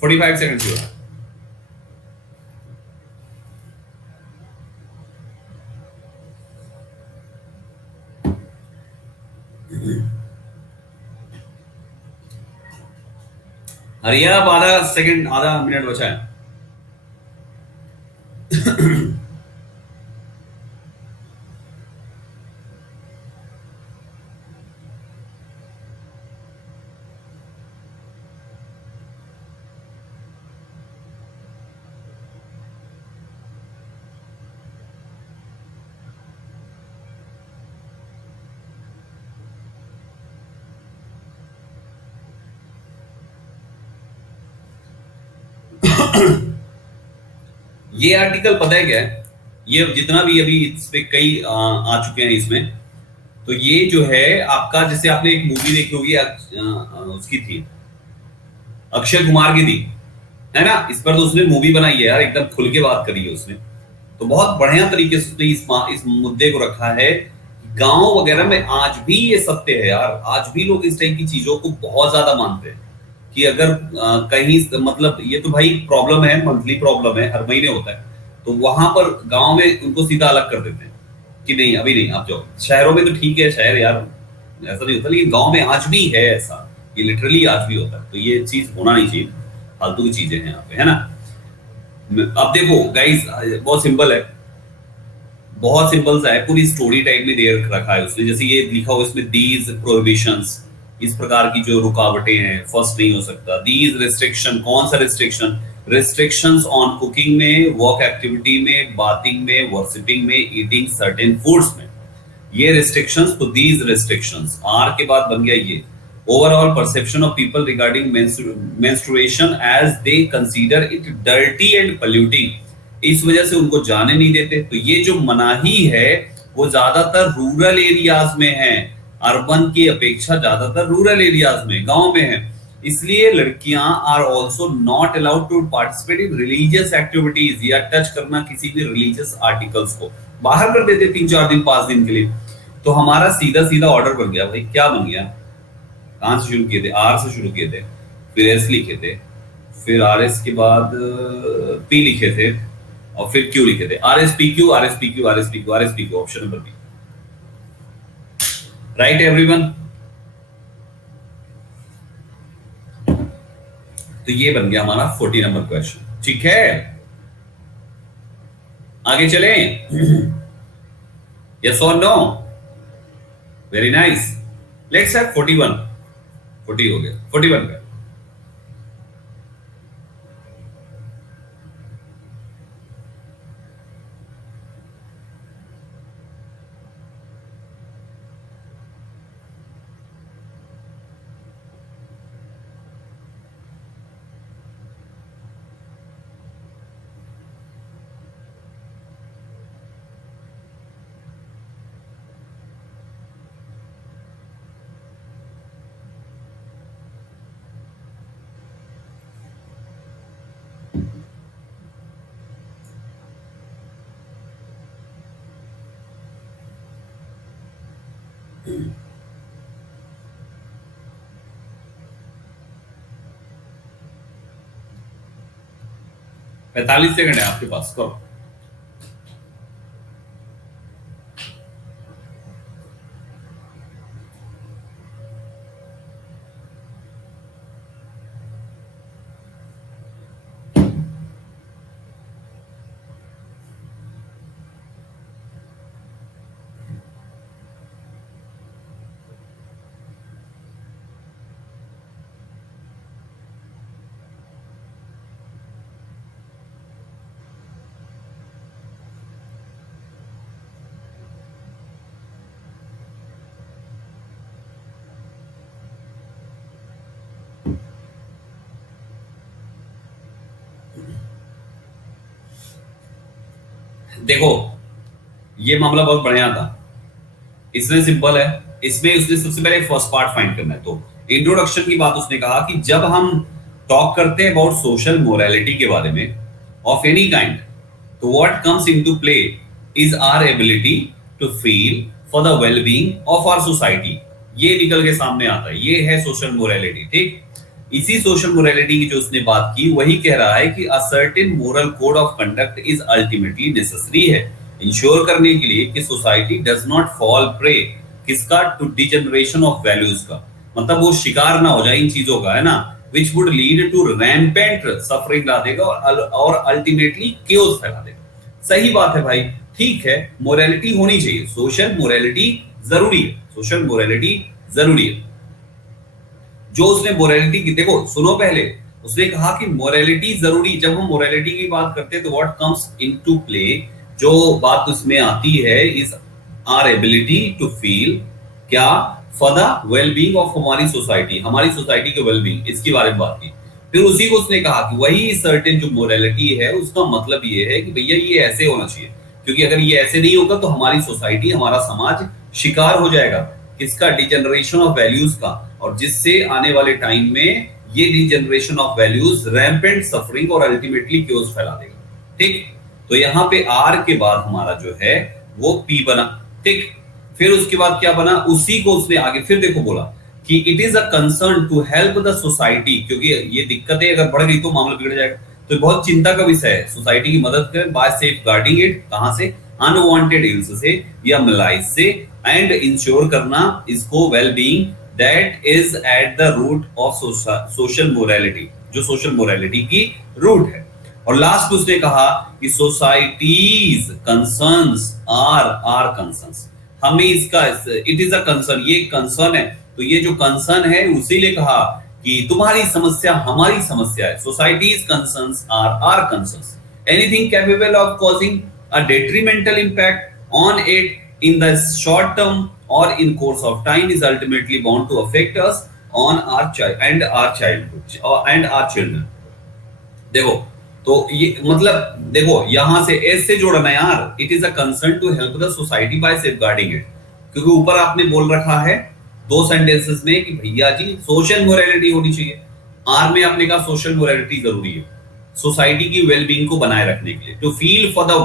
45 सेकंड की होगा। हरिया, अब आधा सेकंड, आधा मिनट बचा है। ये आर्टिकल पता है क्या है, ये जितना भी अभी इस पे कई आ चुके हैं इसमें, तो ये जो है आपका, जैसे आपने एक मूवी देखी होगी, उसकी थी, अक्षय कुमार की थी, है ना। इस पर तो उसने मूवी बनाई है यार, एकदम खुल के बात करी है उसने। तो बहुत बढ़िया तरीके से उसने इस मुद्दे को रखा है। गांव वगैरह में आज भी ये सत्य है यार, आज भी लोग इस टाइप की चीजों को बहुत ज्यादा मानते हैं कि अगर कहीं, मतलब ये तो भाई प्रॉब्लम है, मंथली प्रॉब्लम है, हर महीने होता है, तो वहां पर गांव में उनको सीधा अलग कर देते हैं कि नहीं अभी नहीं, आप जाओ। शहरों में तो ठीक है, शहर यार ऐसा नहीं होता, लेकिन गांव में आज भी है ऐसा, ये लिटरली आज भी होता है। तो ये चीज होना नहीं चाहिए, फालतू की चीजें हैं यहाँ पे, है ना। अब देखो गाइस, बहुत सिंपल है, बहुत सिंपल सा है, पूरी स्टोरी टाइप में दे रखा है उसने। जैसे ये लिखा हुआ इसमें, दीज प्रोहिबिशंस, इस प्रकार की जो रुकावटें हैं, फर्स्ट नहीं हो सकता। दीज रिस्ट्रिक्शन, कौन सा रिस्ट्रिक्शन, रिस्ट्रिक्शंस ऑन कुकिंग में, वर्क एक्टिविटी में, बाथिंग में, वर्शिपिंग में, ईटिंग सर्टेन फूड्स में, ये रिस्ट्रिक्शंस। तो दीज रिस्ट्रिक्शंस, आर के बाद बन गया ये, overall perception of people regarding menstruation as they consider it dirty and polluting, इस वजह से उनको जाने नहीं देते। तो ये जो मनाही है वो ज्यादातर रूरल एरियाज में है, अर्बन की अपेक्षा ज्यादातर रूरल एरियाज में, गांव में है। इसलिए लड़कियां are also not allowed to participate in religious activities, या टच करना किसी भी रिलीजियस आर्टिकल्स को, बाहर कर देते 3-4 दिन 5 दिन के लिए। तो हमारा सीधा सीधा ऑर्डर बन गया भाई, क्या बन गया, कहां से शुरू किए थे, आर से शुरू किए थे, फिर एस लिखे थे, फिर आर एस के बाद पी लिखे थे, और फिर क्यू लिखे थे, R S P Q, R S P Q, R S P Q, R S P Q, option number B. Right everyone. तो ये बन गया हमारा 40 नंबर क्वेश्चन। ठीक है, आगे चलें। यस और no, very nice. Let's have 41, 40 हो गया, 41 का। 45 सेकंड है आपके पास, करो। देखो ये मामला बहुत बढ़िया था, इसमें सिंपल है। इसमें उसने सबसे पहले फर्स्ट पार्ट फाइंड करना है। तो इंट्रोडक्शन की बात उसने कहा कि जब हम टॉक करते हैं अबाउट सोशल मोरालिटी के बारे में ऑफ एनी काइंड, तो what comes into play is our ability to feel for the well being of our society. ये निकल के सामने आता है, ये है सोशल मोरालिटी। ठीक, इसी सोशल मोरालिटी की जो उसने बात की वही कह रहा है कि a certain moral code of conduct is ultimately necessary है इंश्योर करने के लिए कि society does not fall prey किसका, टू डिजनरेशन ऑफ वैल्यूज का। मतलब वो शिकार ना हो जाए इन चीजों का, है ना, which would lead to rampant suffering ला देगा और अल्टीमेटली केओस फैला देगा। सही बात है भाई, ठीक है, मोरालिटी होनी चाहिए, सोशल मोरालिटी जरूरी है, सोशल मोरालिटी जरूरी है। जो उसने मोरालिटी की, देखो सुनो, पहले उसने कहा कि मोरालिटी जरूरी। जब हम मोरालिटी की बात करते हैं तो व्हाट कम्स इनटू प्ले, जो बात उसमें आती है, is our ability to feel क्या, for the well being of हमारी सोसाइटी, हमारी सोसाइटी के वेल बीइंग, इसके बारे में बात की। फिर उसी को उसने कहा कि वही सर्टेन जो मोरालिटी है उसका मतलब ये है कि भैया ये ऐसे होना चाहिए, क्योंकि अगर ये ऐसे नहीं होगा तो हमारी सोसाइटी, हमारा समाज शिकार हो जाएगा किसका, डिजनरेशन ऑफ वैल्यूज का, और जिससे आने वाले टाइम में ये degeneration of values rampant suffering और अल्टीमेटली क्योस फैला देगा। ठीक, तो यहाँ पे आर के बाद हमारा जो है वो पी बना। ठीक, फिर उसके बाद क्या बना, उसी को उसने आगे फिर देखो बोला कि it is a concern to help the society, क्योंकि ये दिक्कतें अगर बढ़ गई तो मामला बिगड़ जाएगा, तो बहुत चिंता का विषय है, सोसाइटी की मदद करें बाय सेफ गार्डिंग इट, कहां से, अनवांटेड यूज से या मलाइज से, एंड इंश्योर करना इसको well being that is at the root of social morality, जो सोशल मोरालिटी की रूट है। और लास्ट उसने कहा कि society's concerns are our concerns, हमें इसका, इट इज अ कंसर्न, ये कंसर्न है, तो ये जो कंसर्न है उसीलिए कहा कि तुम्हारी समस्या हमारी समस्या है, society's concerns are our concerns, anything capable of causing a detrimental impact on it in the short term or in course of time is ultimately bound to affect us on our child and our childhood and our children। देखो, तो ये मतलब देखो यहां से S से जोड़ना यार, it is a concern to help the society by safeguarding it, क्योंकि ऊपर आपने बोल रखा है दो सेंटेंसेस में कि भैया जी सोशल मोरालिटी होनी चाहिए, आर में आपने कहा सोशल मोरालिटी जरूरी है सोसाइटी की वेलबींग को बनाए रखने के लिए, to feel for the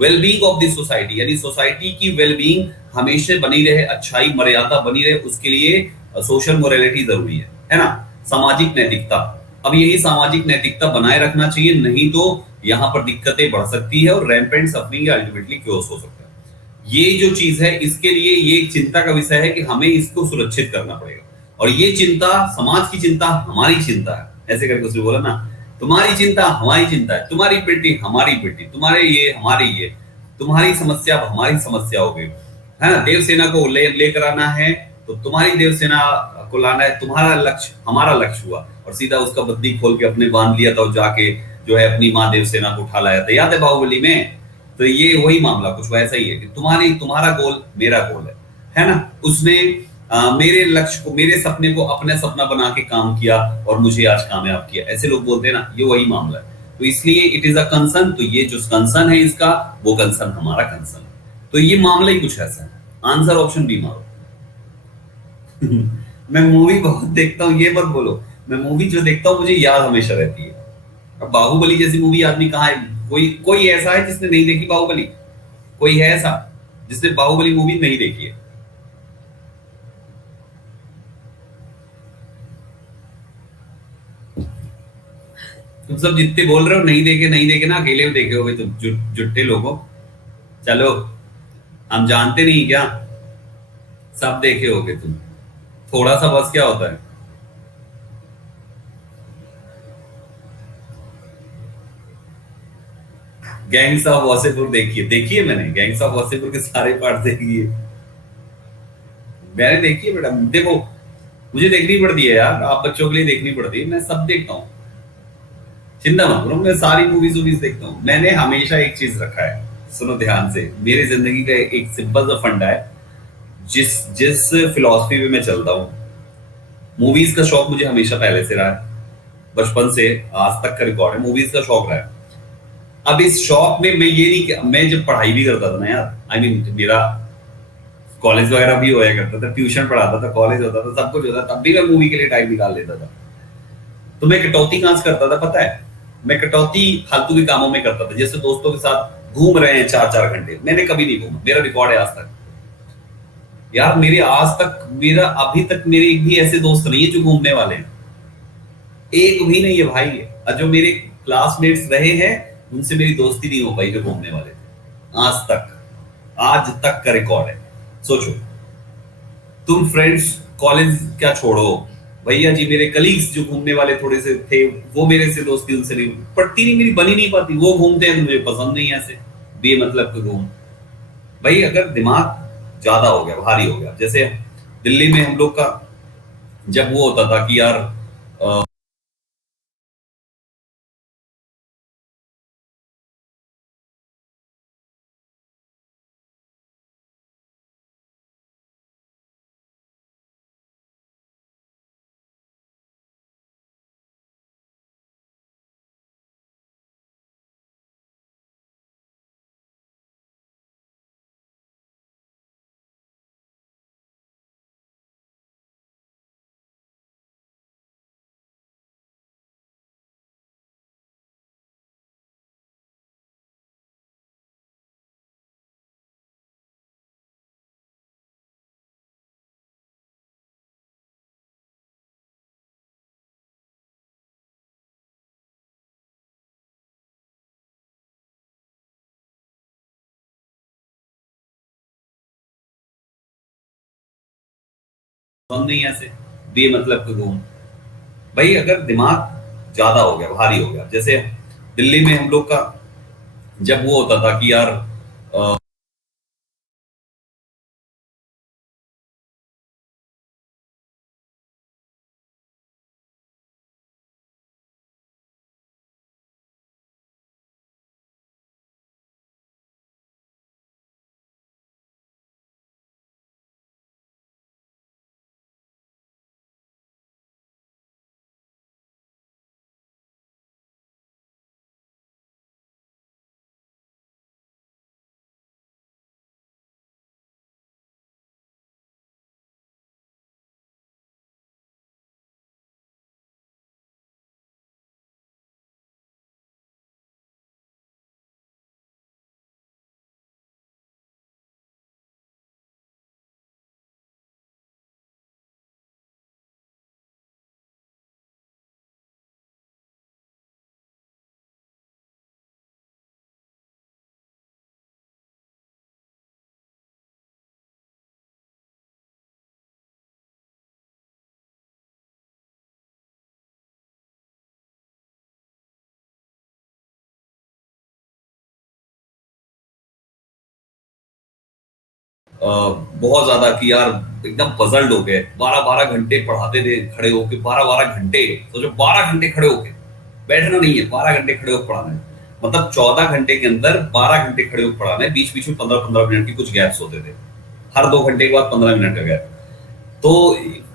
wellbeing of this society, यानी सोसाइटी की वेलबींग हमेशा बनी रहे, अच्छाई मर्यादा बनी रहे, उसके लिए सोशल मोरालिटी जरूरी है ना, सामाजिक नैतिकता। अब यही सामाजिक नैतिकता बनाए रखना चाहिए, नहीं तो यहाँ पर दिक्कतें बढ़ सकती है और रैम्पेंट सफरिंग अल्टीमेटली क्योस हो सकता है। ये जो चीज है इसके लिए ये एक चिंता का विषय है कि हमें इसको सुरक्षित करना पड़ेगा, और ये चिंता समाज की चिंता हमारी चिंता है, ऐसे करके उसने बोला ना, तुम्हारी चिंता हमारी चिंता है, तुम्हारी बेटी हमारी बेटी, तुम्हारे ये हमारी ये, तुम्हारी समस्या हमारी समस्या हो गई, है ना, देवसेना को लेकर आना है तो तुम्हारी देवसेना को लाना है, तुम्हारा लक्ष्य हमारा लक्ष्य हुआ, और सीधा उसका बद्दी खोल के अपने बांध लिया था और जाके जो है अपनी माँ देवसेना को उठा लाया था, याद है बाहुबली में। तो ये वही मामला कुछ वैसा ही है कि तुम्हारा गोल मेरा गोल है ना, उसने मेरे लक्ष्य को, मेरे सपने को अपने सपना बना के काम किया और मुझे आज कामयाब किया, ऐसे लोग बोलते हैं ना, ये वही मामला है। तो इसलिए इट इज अ कंसर्न, तो ये जो कंसर्न है इसका, वो कंसर्न हमारा कंसर्न है, तो ये मामला ही कुछ ऐसा है। आंसर ऑप्शन बी मारो। मैं मूवी बहुत देखता हूँ, ये मत बोलो, मैं मूवी जो देखता हूँ मुझे याद हमेशा रहती है। अब बाहुबली जैसी मूवी आदमी कहाँ है, कोई ऐसा है जिसने नहीं देखी बाहुबली, कोई है ऐसा जिसने बाहुबली मूवी नहीं देखी है? तुम सब जितने बोल रहे हो नहीं देखे ना, अकेले में देखे होगे तुम जुट्टे लोगों। चलो, हम जानते नहीं क्या, सब देखे होगे तुम, थोड़ा सा बस क्या होता है। गैंग्स ऑफ वासेपुर देखिए मैंने गैंग्स ऑफ वासेपुर के सारे पार्ट देखिए, मैंने देखी है बेटा। देखो, मुझे देखनी पड़ती है यार, आप बच्चों के लिए देखनी पड़ती है, मैं सब देखता हूँ, चिंता मत करो, मैं सारी मूवीज देखता हूँ। मैंने हमेशा एक चीज रखा है, सुनो ध्यान से, मेरी जिंदगी का एक सिंपल सा फंडा है, जिस फिलॉसफी में मैं चलता हूँ। मूवीज का शौक मुझे हमेशा पहले से रहा है, बचपन से आज तक का रिकॉर्ड है, मूवीज का शौक रहा है। अब इस शौक में मैं ये नहीं, मैं जब पढ़ाई भी करता था ना यार, आई मीन मेरा कॉलेज वगैरह भी होया करता था, ट्यूशन पढ़ाता था, कॉलेज होता था, सब कुछ होता था, तब भी मैं मूवी के लिए टाइम निकाल लेता था। तो मैं कटौती कहां से करता था पता है? मैं कटौती फालतू के कामों में करता था, जैसे दोस्तों के साथ घूम रहे हैं 4-4 घंटे, मैंने कभी नहीं घूमा, मेरा रिकॉर्ड है आज तक। यार मेरे आज तक, मेरा अभी तक मेरे एक भी ऐसे दोस्त नहीं है जो घूमने वाले हैं, एक भी नहीं है भाई। और जो मेरे क्लासमेट्स रहे हैं, उनसे मेरी दोस्ती नहीं हो पाई जो घूमने वाले थे आज तक। आज तक का रिकॉर्ड है। सोचो, तुम फ्रेंड्स कॉलेज क्या छोड़ो, भैया जी मेरे कलीग्स जो घूमने वाले थोड़े से थे, वो मेरे से दोस्ती उनसे नहीं पड़ती, नहीं मेरी बनी नहीं पाती। वो घूमते हैं तो मुझे पसंद नहीं है ऐसे बेमतलब के घूम। भाई अगर दिमाग ज्यादा हो गया, भारी हो गया, जैसे दिल्ली में हम लोग का जब वो होता था कि यार पसंद नहीं है ऐसे बेमतलब के घूम। भाई अगर दिमाग ज्यादा हो गया, भारी हो गया, जैसे दिल्ली में हम लोग का जब वो होता था कि यार बहुत ज्यादा कि यार एकदम पजल्ड हो गए, 12-12 घंटे पढ़ाते थे खड़े होके, 12-12 घंटे। सोचो 12 घंटे खड़े होके, बैठना नहीं है, 12 घंटे खड़े होकर पढ़ाना है। मतलब 14 घंटे के अंदर 12 घंटे खड़े होकर पढ़ाना है, बीच बीच में 15-15 मिनट की कुछ गैप्स होते थे, हर 2 घंटे के बाद 15 मिनट का गैप। तो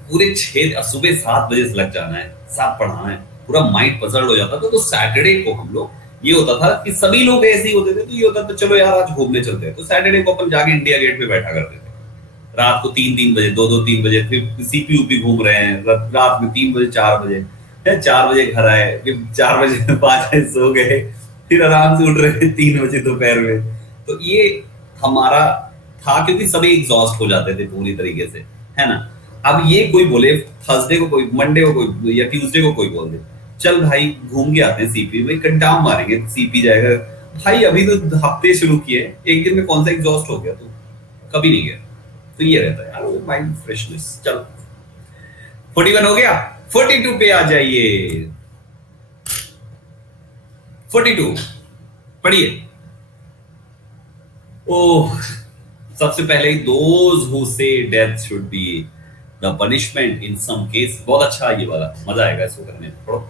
पूरे छह सुबह 7 बजे से लग जाना है, सब पढ़ाना है, पूरा माइंड पजल्ड हो जाता था। तो सैटरडे को हम लोग, ये होता था कि सभी लोग ऐसे ही होते थे, तो ये होता था चलो यार आज घूमने चलते हैं, तो सैटरडे को अपन जाके इंडिया गेट पे बैठा करते थे रात को 3-3 बजे, 2-2-3 बजे, फिर सीपीयू भी घूम रहे हैं रात में 3 बजे 4 बजे, फिर 4 बजे घर आए, फिर 4 बजे 5 बजे सो गए, फिर आराम से उठ रहे हैं 3 बजे दोपहर में। तो ये हमारा था, क्योंकि सभी एग्जॉस्ट हो जाते थे पूरी तरीके से, है ना। अब ये कोई बोले थर्सडे को, कोई मंडे को, कोई या ट्यूसडे को कोई बोल दे चल भाई घूम के आते हैं सीपी, भाई कंटाम मारेंगे, सीपी जाएगा। भाई अभी तो हफ्ते शुरू किए, एक दिन में कौन सा एग्जॉस्ट हो गया तू? कभी नहीं गया। तो ये रहता है यार माइंड फ्रेशनेस। चलो 41 हो गया, 42 पे आ जाइए। 42 पढ़िए। ओह, सबसे पहले those who say death should be the punishment in some case, बहुत अच्छा ये वाला, मजा आएगा इसको करने में, पढ़ो।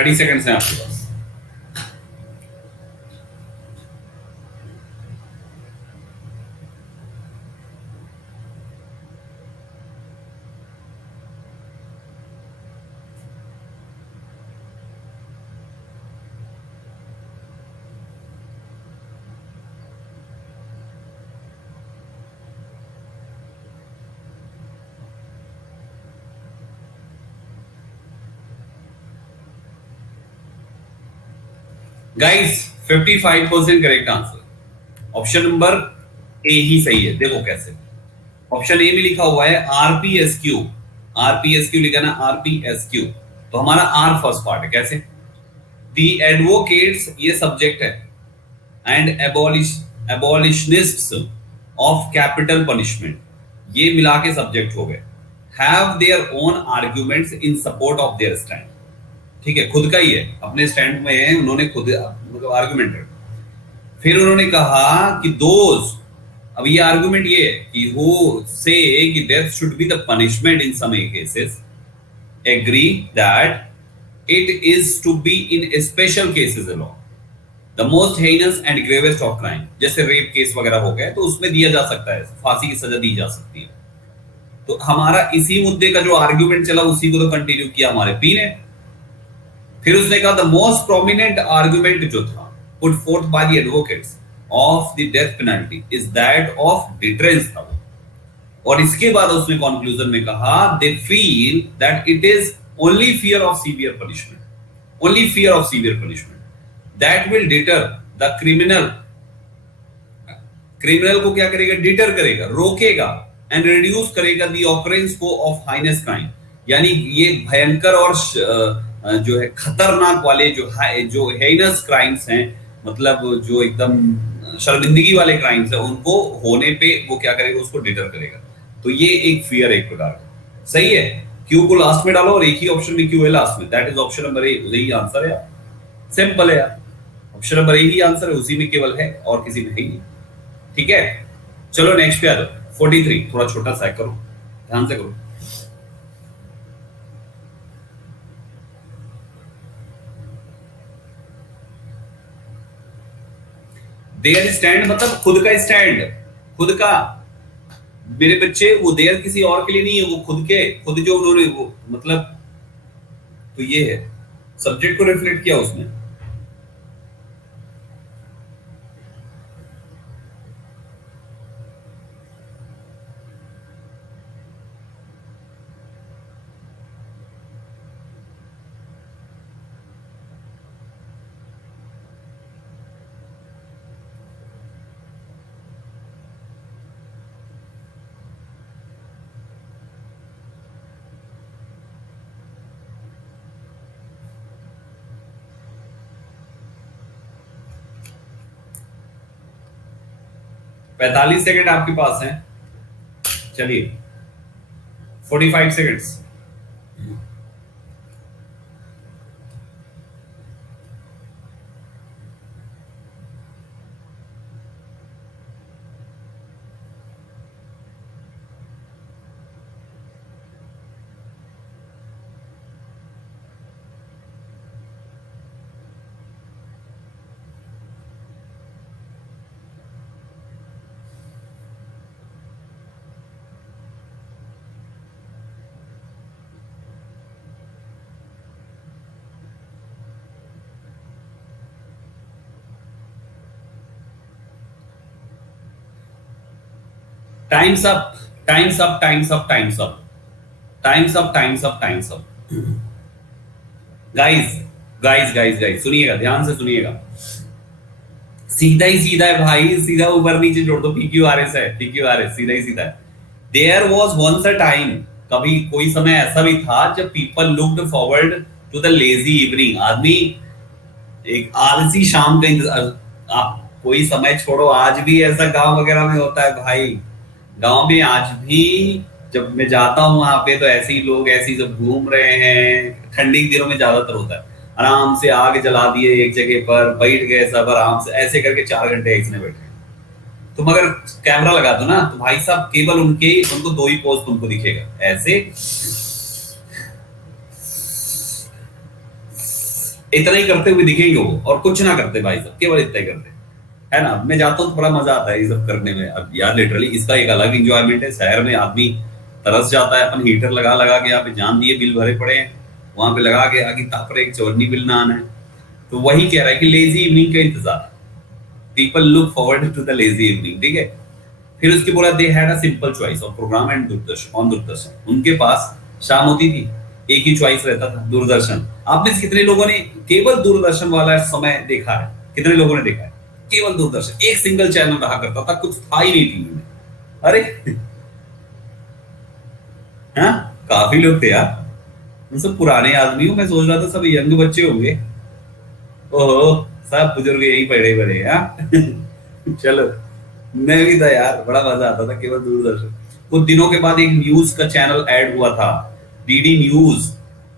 30 सेकंड्स हैं आपके पास। Guys 55% correct answer, option number A ही सही है। देखो कैसे, ऑप्शन ए में लिखा हुआ है आरपीएसक्यू, आरपीएसक्यू लिखा ना, आरपीएसक्यू, तो हमारा आर फर्स्ट पार्ट है। कैसे, दी एडवोकेट्स ये सब्जेक्ट है, एंड एबॉलिशनिस्ट्स ऑफ कैपिटल पनिशमेंट, ये मिला के सब्जेक्ट हो गए, have their own arguments in support of their stand. ठीक है, खुद का ही है, अपने स्टैंड में है, उन्होंने खुद मतलब आर्गुमेंट है। फिर उन्होंने कहा कि दोज, अब ये आर्गुमेंट ये है कि हु से कि death should be the punishment in some cases agree that it is to be in special cases alone the most heinous and gravest of crime, जैसे रेप केस वगैरह हो गए तो उसमें दिया जा सकता है, फांसी की सजा दी जा सकती है। तो हमारा इसी मुद्दे का जो आर्गुमेंट चला उसी को तो कंटिन्यू किया हमारे पी ने। फिर उसने कहा द मोस्ट प्रोमिनेंट आर्गुमेंट जो था put fourth by the advocates of the death penalty is that of deterrence था। और इसके बाद उसने कंक्लूजन में कहा they feel that it is only fear of severe punishment, only fear of severe punishment that will deter the criminal, criminal को क्या करेगा, डिटर करेगा, रोकेगा, एंड रिड्यूस करेगा द ऑकरेंस को ऑफ हाइनेस क्राइम, यानी ये भयंकर और जो है खतरनाक वाले जो हेनस क्राइम्स हैं, मतलब जो एकदम शर्मिंदगी वाले क्राइम्स हैं, उनको होने पे वो क्या करेगा, उसको डिटर करेगा। तो ये एक फियर एक प्रकार का, सही है। क्यू को लास्ट में डालो और एक ही ऑप्शन में क्यू है लास्ट में, दैट इज ऑप्शन नंबर ए, यही आंसर है। सिंपल है यार, option number A he answer है, उसी में केवल है और किसी में है ही नहीं। ठीक है, चलो नेक्स्ट पे आ जाओ। 43 थोड़ा छोटा सा करो, ध्यान से करो। देयर स्टैंड मतलब खुद का स्टैंड, खुद का, मेरे बच्चे, वो देयर किसी और के लिए नहीं है, वो खुद के, खुद जो उन्होंने वो मतलब, तो ये है, सब्जेक्ट को रिफ्लेक्ट किया उसने। पैंतालीस सेकंड आपके पास है, चलिए 45 seconds. Times up, times up, times up, times up, times up, times up, times up. Guys guys guys guys सुनिएगा, ध्यान से सुनिएगा, सीधा ही सीधा है भाई, सीधा ऊपर नीचे जोड़ दो, PQRS है, PQRS सीधा ही सीधा है। There was once a time, कभी कोई समय ऐसा भी था जब people looked forward to the lazy evening, आदमी एक आलसी शाम का इंतजार, आप कोई समय छोड़ो, आज भी ऐसा गांव वगैरह में होता है भाई, गांव में आज भी जब मैं जाता हूँ वहां पे तो ऐसे ही लोग ऐसे ही सब घूम रहे हैं, ठंडी के दिनों में ज्यादातर होता है, आराम से आग जला दिए एक जगह पर, बैठ गए सब आराम से, ऐसे करके 4 घंटे इसने बैठे। तुम अगर कैमरा लगा दो ना तो भाई साहब केवल उनको 2 ही पोज तुमको दिखेगा, ऐसे इतना ही करते हुए दिखेंगे वो, और कुछ ना करते भाई साहब, केवल इतना ही करते, है ना। मैं जाता हूँ तो बड़ा मजा आता है ये सब करने में। अब यार लिटरली इसका एक अलग इंजॉयमेंट है। शहर में आदमी तरस जाता है, अपन हीटर लगा लगा के यहाँ पे जान दिए बिल भरे पड़े हैं, वहां पे लगा के आगे ताप रहे, एक चवन्नी बिल ना आना है। तो वही कह रहा है कि लेजी इवनिंग का इंतजार, people look forward to the lazy evening, ठीक है। फिर उसके बोला they had a simple choice of programme and Doordarshan, on Doordarshan. उनके पास शाम होती थी, एक ही चॉइस रहता था, दूरदर्शन। आपने से कितने लोगों ने केवल दूरदर्शन वाला समय देखा है? कितने लोगों ने देखा है केवल दूरदर्शन? एक सिंगल चैनल रहा करता था, कुछ था ही नहीं टीवी में। अरे हाँ, काफी लोग थे यार। हम सब पुराने आदमी हूँ, मैं सोच रहा था सब यंग बच्चे होंगे। ओहो, सब बुजुर्ग यही पड़े बड़े हैं। चलो, मैं भी था यार, बड़ा मजा आता था केवल दूरदर्शन। कुछ दिनों के बाद एक न्यूज का चैनल ऐड हुआ था, डीडी न्यूज।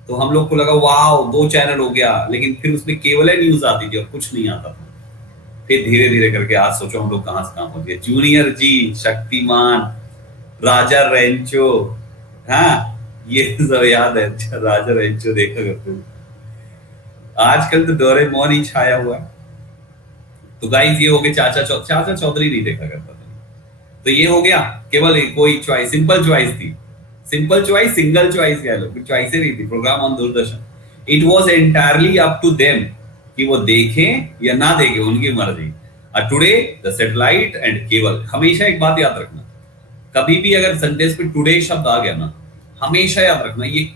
तो हम लोग को लगा वाह, दो चैनल हो गया, लेकिन फिर उसमें केवल है न्यूज आती थी और कुछ नहीं आता था। फिर धीरे धीरे करके आज सोचो हम लोग कहां से कहां पहुंच गए। जूनियर जी, शक्तिमान, राजा रेंचो, हाँ ये सब याद है। अच्छा, राजा रेंचो देखा करते थे। आजकल तो डोरेमोन ही छाया हुआ है। तो गाइस ये हो गए चाचा चौधरी नहीं देखा करता था। तो ये हो गया केवल कोई चॉइस, सिंपल चॉइस थी। सिंपल चॉइस, सिंगल चॉइस कह लो, चॉइस ही नहीं थी। Programme on Doordarshan, it was entirely up to them कि वो देखें या ना देखें, उनकी मर्जी। Today the satellite and cable. हमेशा एक बात याद रखना, कभी भी अगर सेंटेंस पे टुडे शब्द आ गया ना, हमेशा याद रखना ये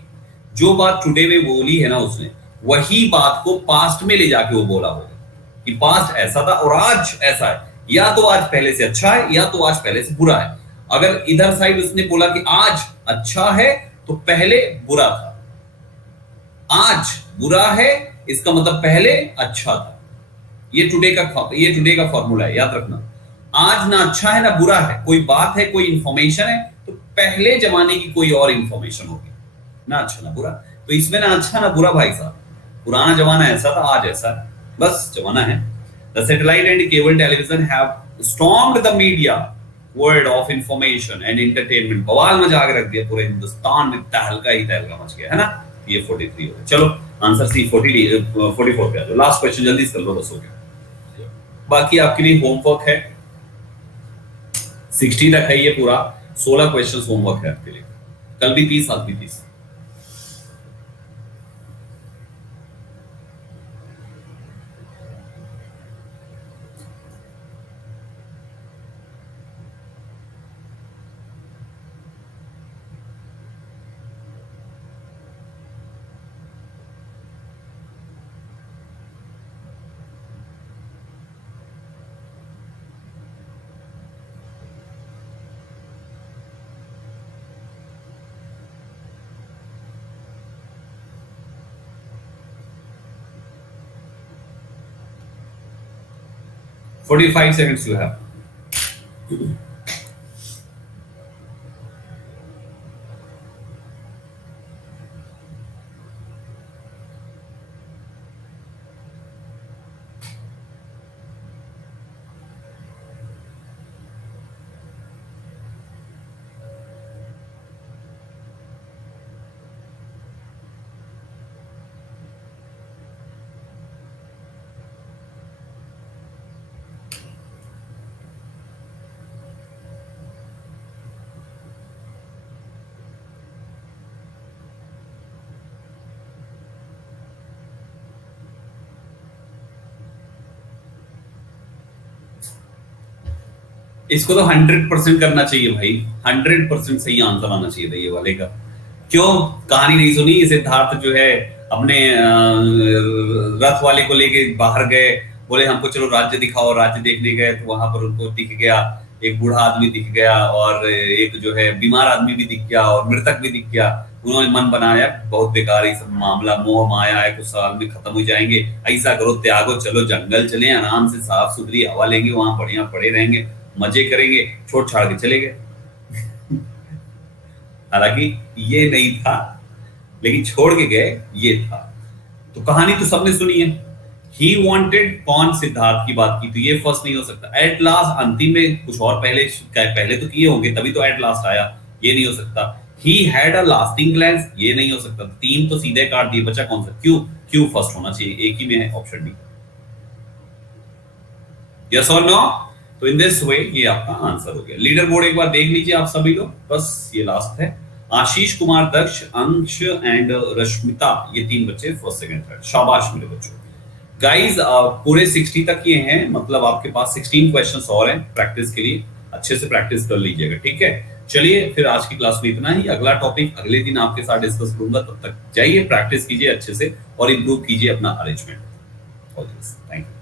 जो बात टुडे में बोली है ना उसने, वही बात को पास्ट में ले जाके वो बोला होगा कि पास्ट ऐसा था और आज ऐसा है, या तो आज पहले से अच्छा है या तो आज पहले से बुरा है। अगर इधर साइड उसने बोला कि आज अच्छा है तो पहले बुरा था, आज बुरा है इसका मतलब पहले अच्छा था। ये टुडे का फॉर्मूला है, याद रखना। आज ना अच्छा है ना बुरा है, कोई बात है, कोई इंफॉर्मेशन है, तो पहले जमाने की कोई और इंफॉर्मेशन होगी, ना अच्छा ना बुरा। तो इसमें ना अच्छा ना बुरा भाई साहब, पुराना जमाना ऐसा था, आज ऐसा है, बस जमाना है। The satellite and cable television have stormed the media world of information and entertainment. बवाल मचा के रख दिया पूरे हिंदुस्तान में, तहलका ही तहलका मच गया, है ना। ये 43 हो गया। चलो आंसर सी 44 पे आ जाओ। लास्ट क्वेश्चन जल्दी से कर लो, बस हो गया। बाकी आपके लिए होमवर्क है, 60 तक है ये पूरा, 16 क्वेश्चन होमवर्क है आपके लिए। कल भी 30, आज भी 30। Forty-five seconds you have. इसको तो 100% करना चाहिए भाई, 100% सही आंसर आना चाहिए था ये वाले का। क्यों कहानी नहीं सुनी? सिद्धार्थ जो है अपने रथ वाले को लेके बाहर गए, बोले हमको चलो राज्य दिखाओ। राज्य देखने गए तो वहां पर उनको दिख गया, एक बूढ़ा आदमी दिख गया और एक जो है बीमार आदमी भी दिख गया और मृतक भी दिख गया। उन्होंने मन बनाया बहुत बेकार ये सब मामला, मोह माया है, कुछ साल में खत्म हो जाएंगे। ऐसा करो, त्यागो, चलो जंगल चले, आराम से साफ सुथरी हवा लेंगे, वहां बढ़िया पड़े रहेंगे, मजे करेंगे, छोड़ छाड़ के चले गए। हालांकि ये नहीं था, लेकिन छोड़ के गए ये था। तो कहानी तो सबने सुनी है। ही वांटेड, कौन? सिद्धार्थ की बात की, तो ये फर्स्ट नहीं हो सकता। एट लास्ट, अंतिम में कुछ और पहले तो किए होंगे तभी तो एट लास्ट आया, ये नहीं हो सकता। He had a lasting glance, ये नहीं हो सकता, तीन तो सीधे काट दिए, बचा कौन सा, क्यू, क्यू फर्स्ट होना चाहिए, एक ही में है ऑप्शन डी। यस और नो? तो इन दिस वे ये आपका आंसर हो गया। लीडर बोर्ड एक बार देख लीजिए आप सभी लोग, बस ये लास्ट है। आशीष कुमार, दक्ष, अंश एंड रश्मिता, ये तीन बच्चे फर्स्ट सेकंड थर्ड, शाबाश मेरे बच्चों। गाइस पूरे 60 तक ये हैं, मतलब आपके पास 16 क्वेश्चंस और हैं प्रैक्टिस के लिए, अच्छे से प्रैक्टिस कर लीजिएगा, ठीक है। चलिए फिर आज की क्लास में इतना ही, अगला टॉपिक अगले दिन आपके साथ डिस्कस करूंगा, तब तक जाइए प्रैक्टिस कीजिए अच्छे से और इंप्रूव कीजिए अपना अरेंजमेंट। Thank you.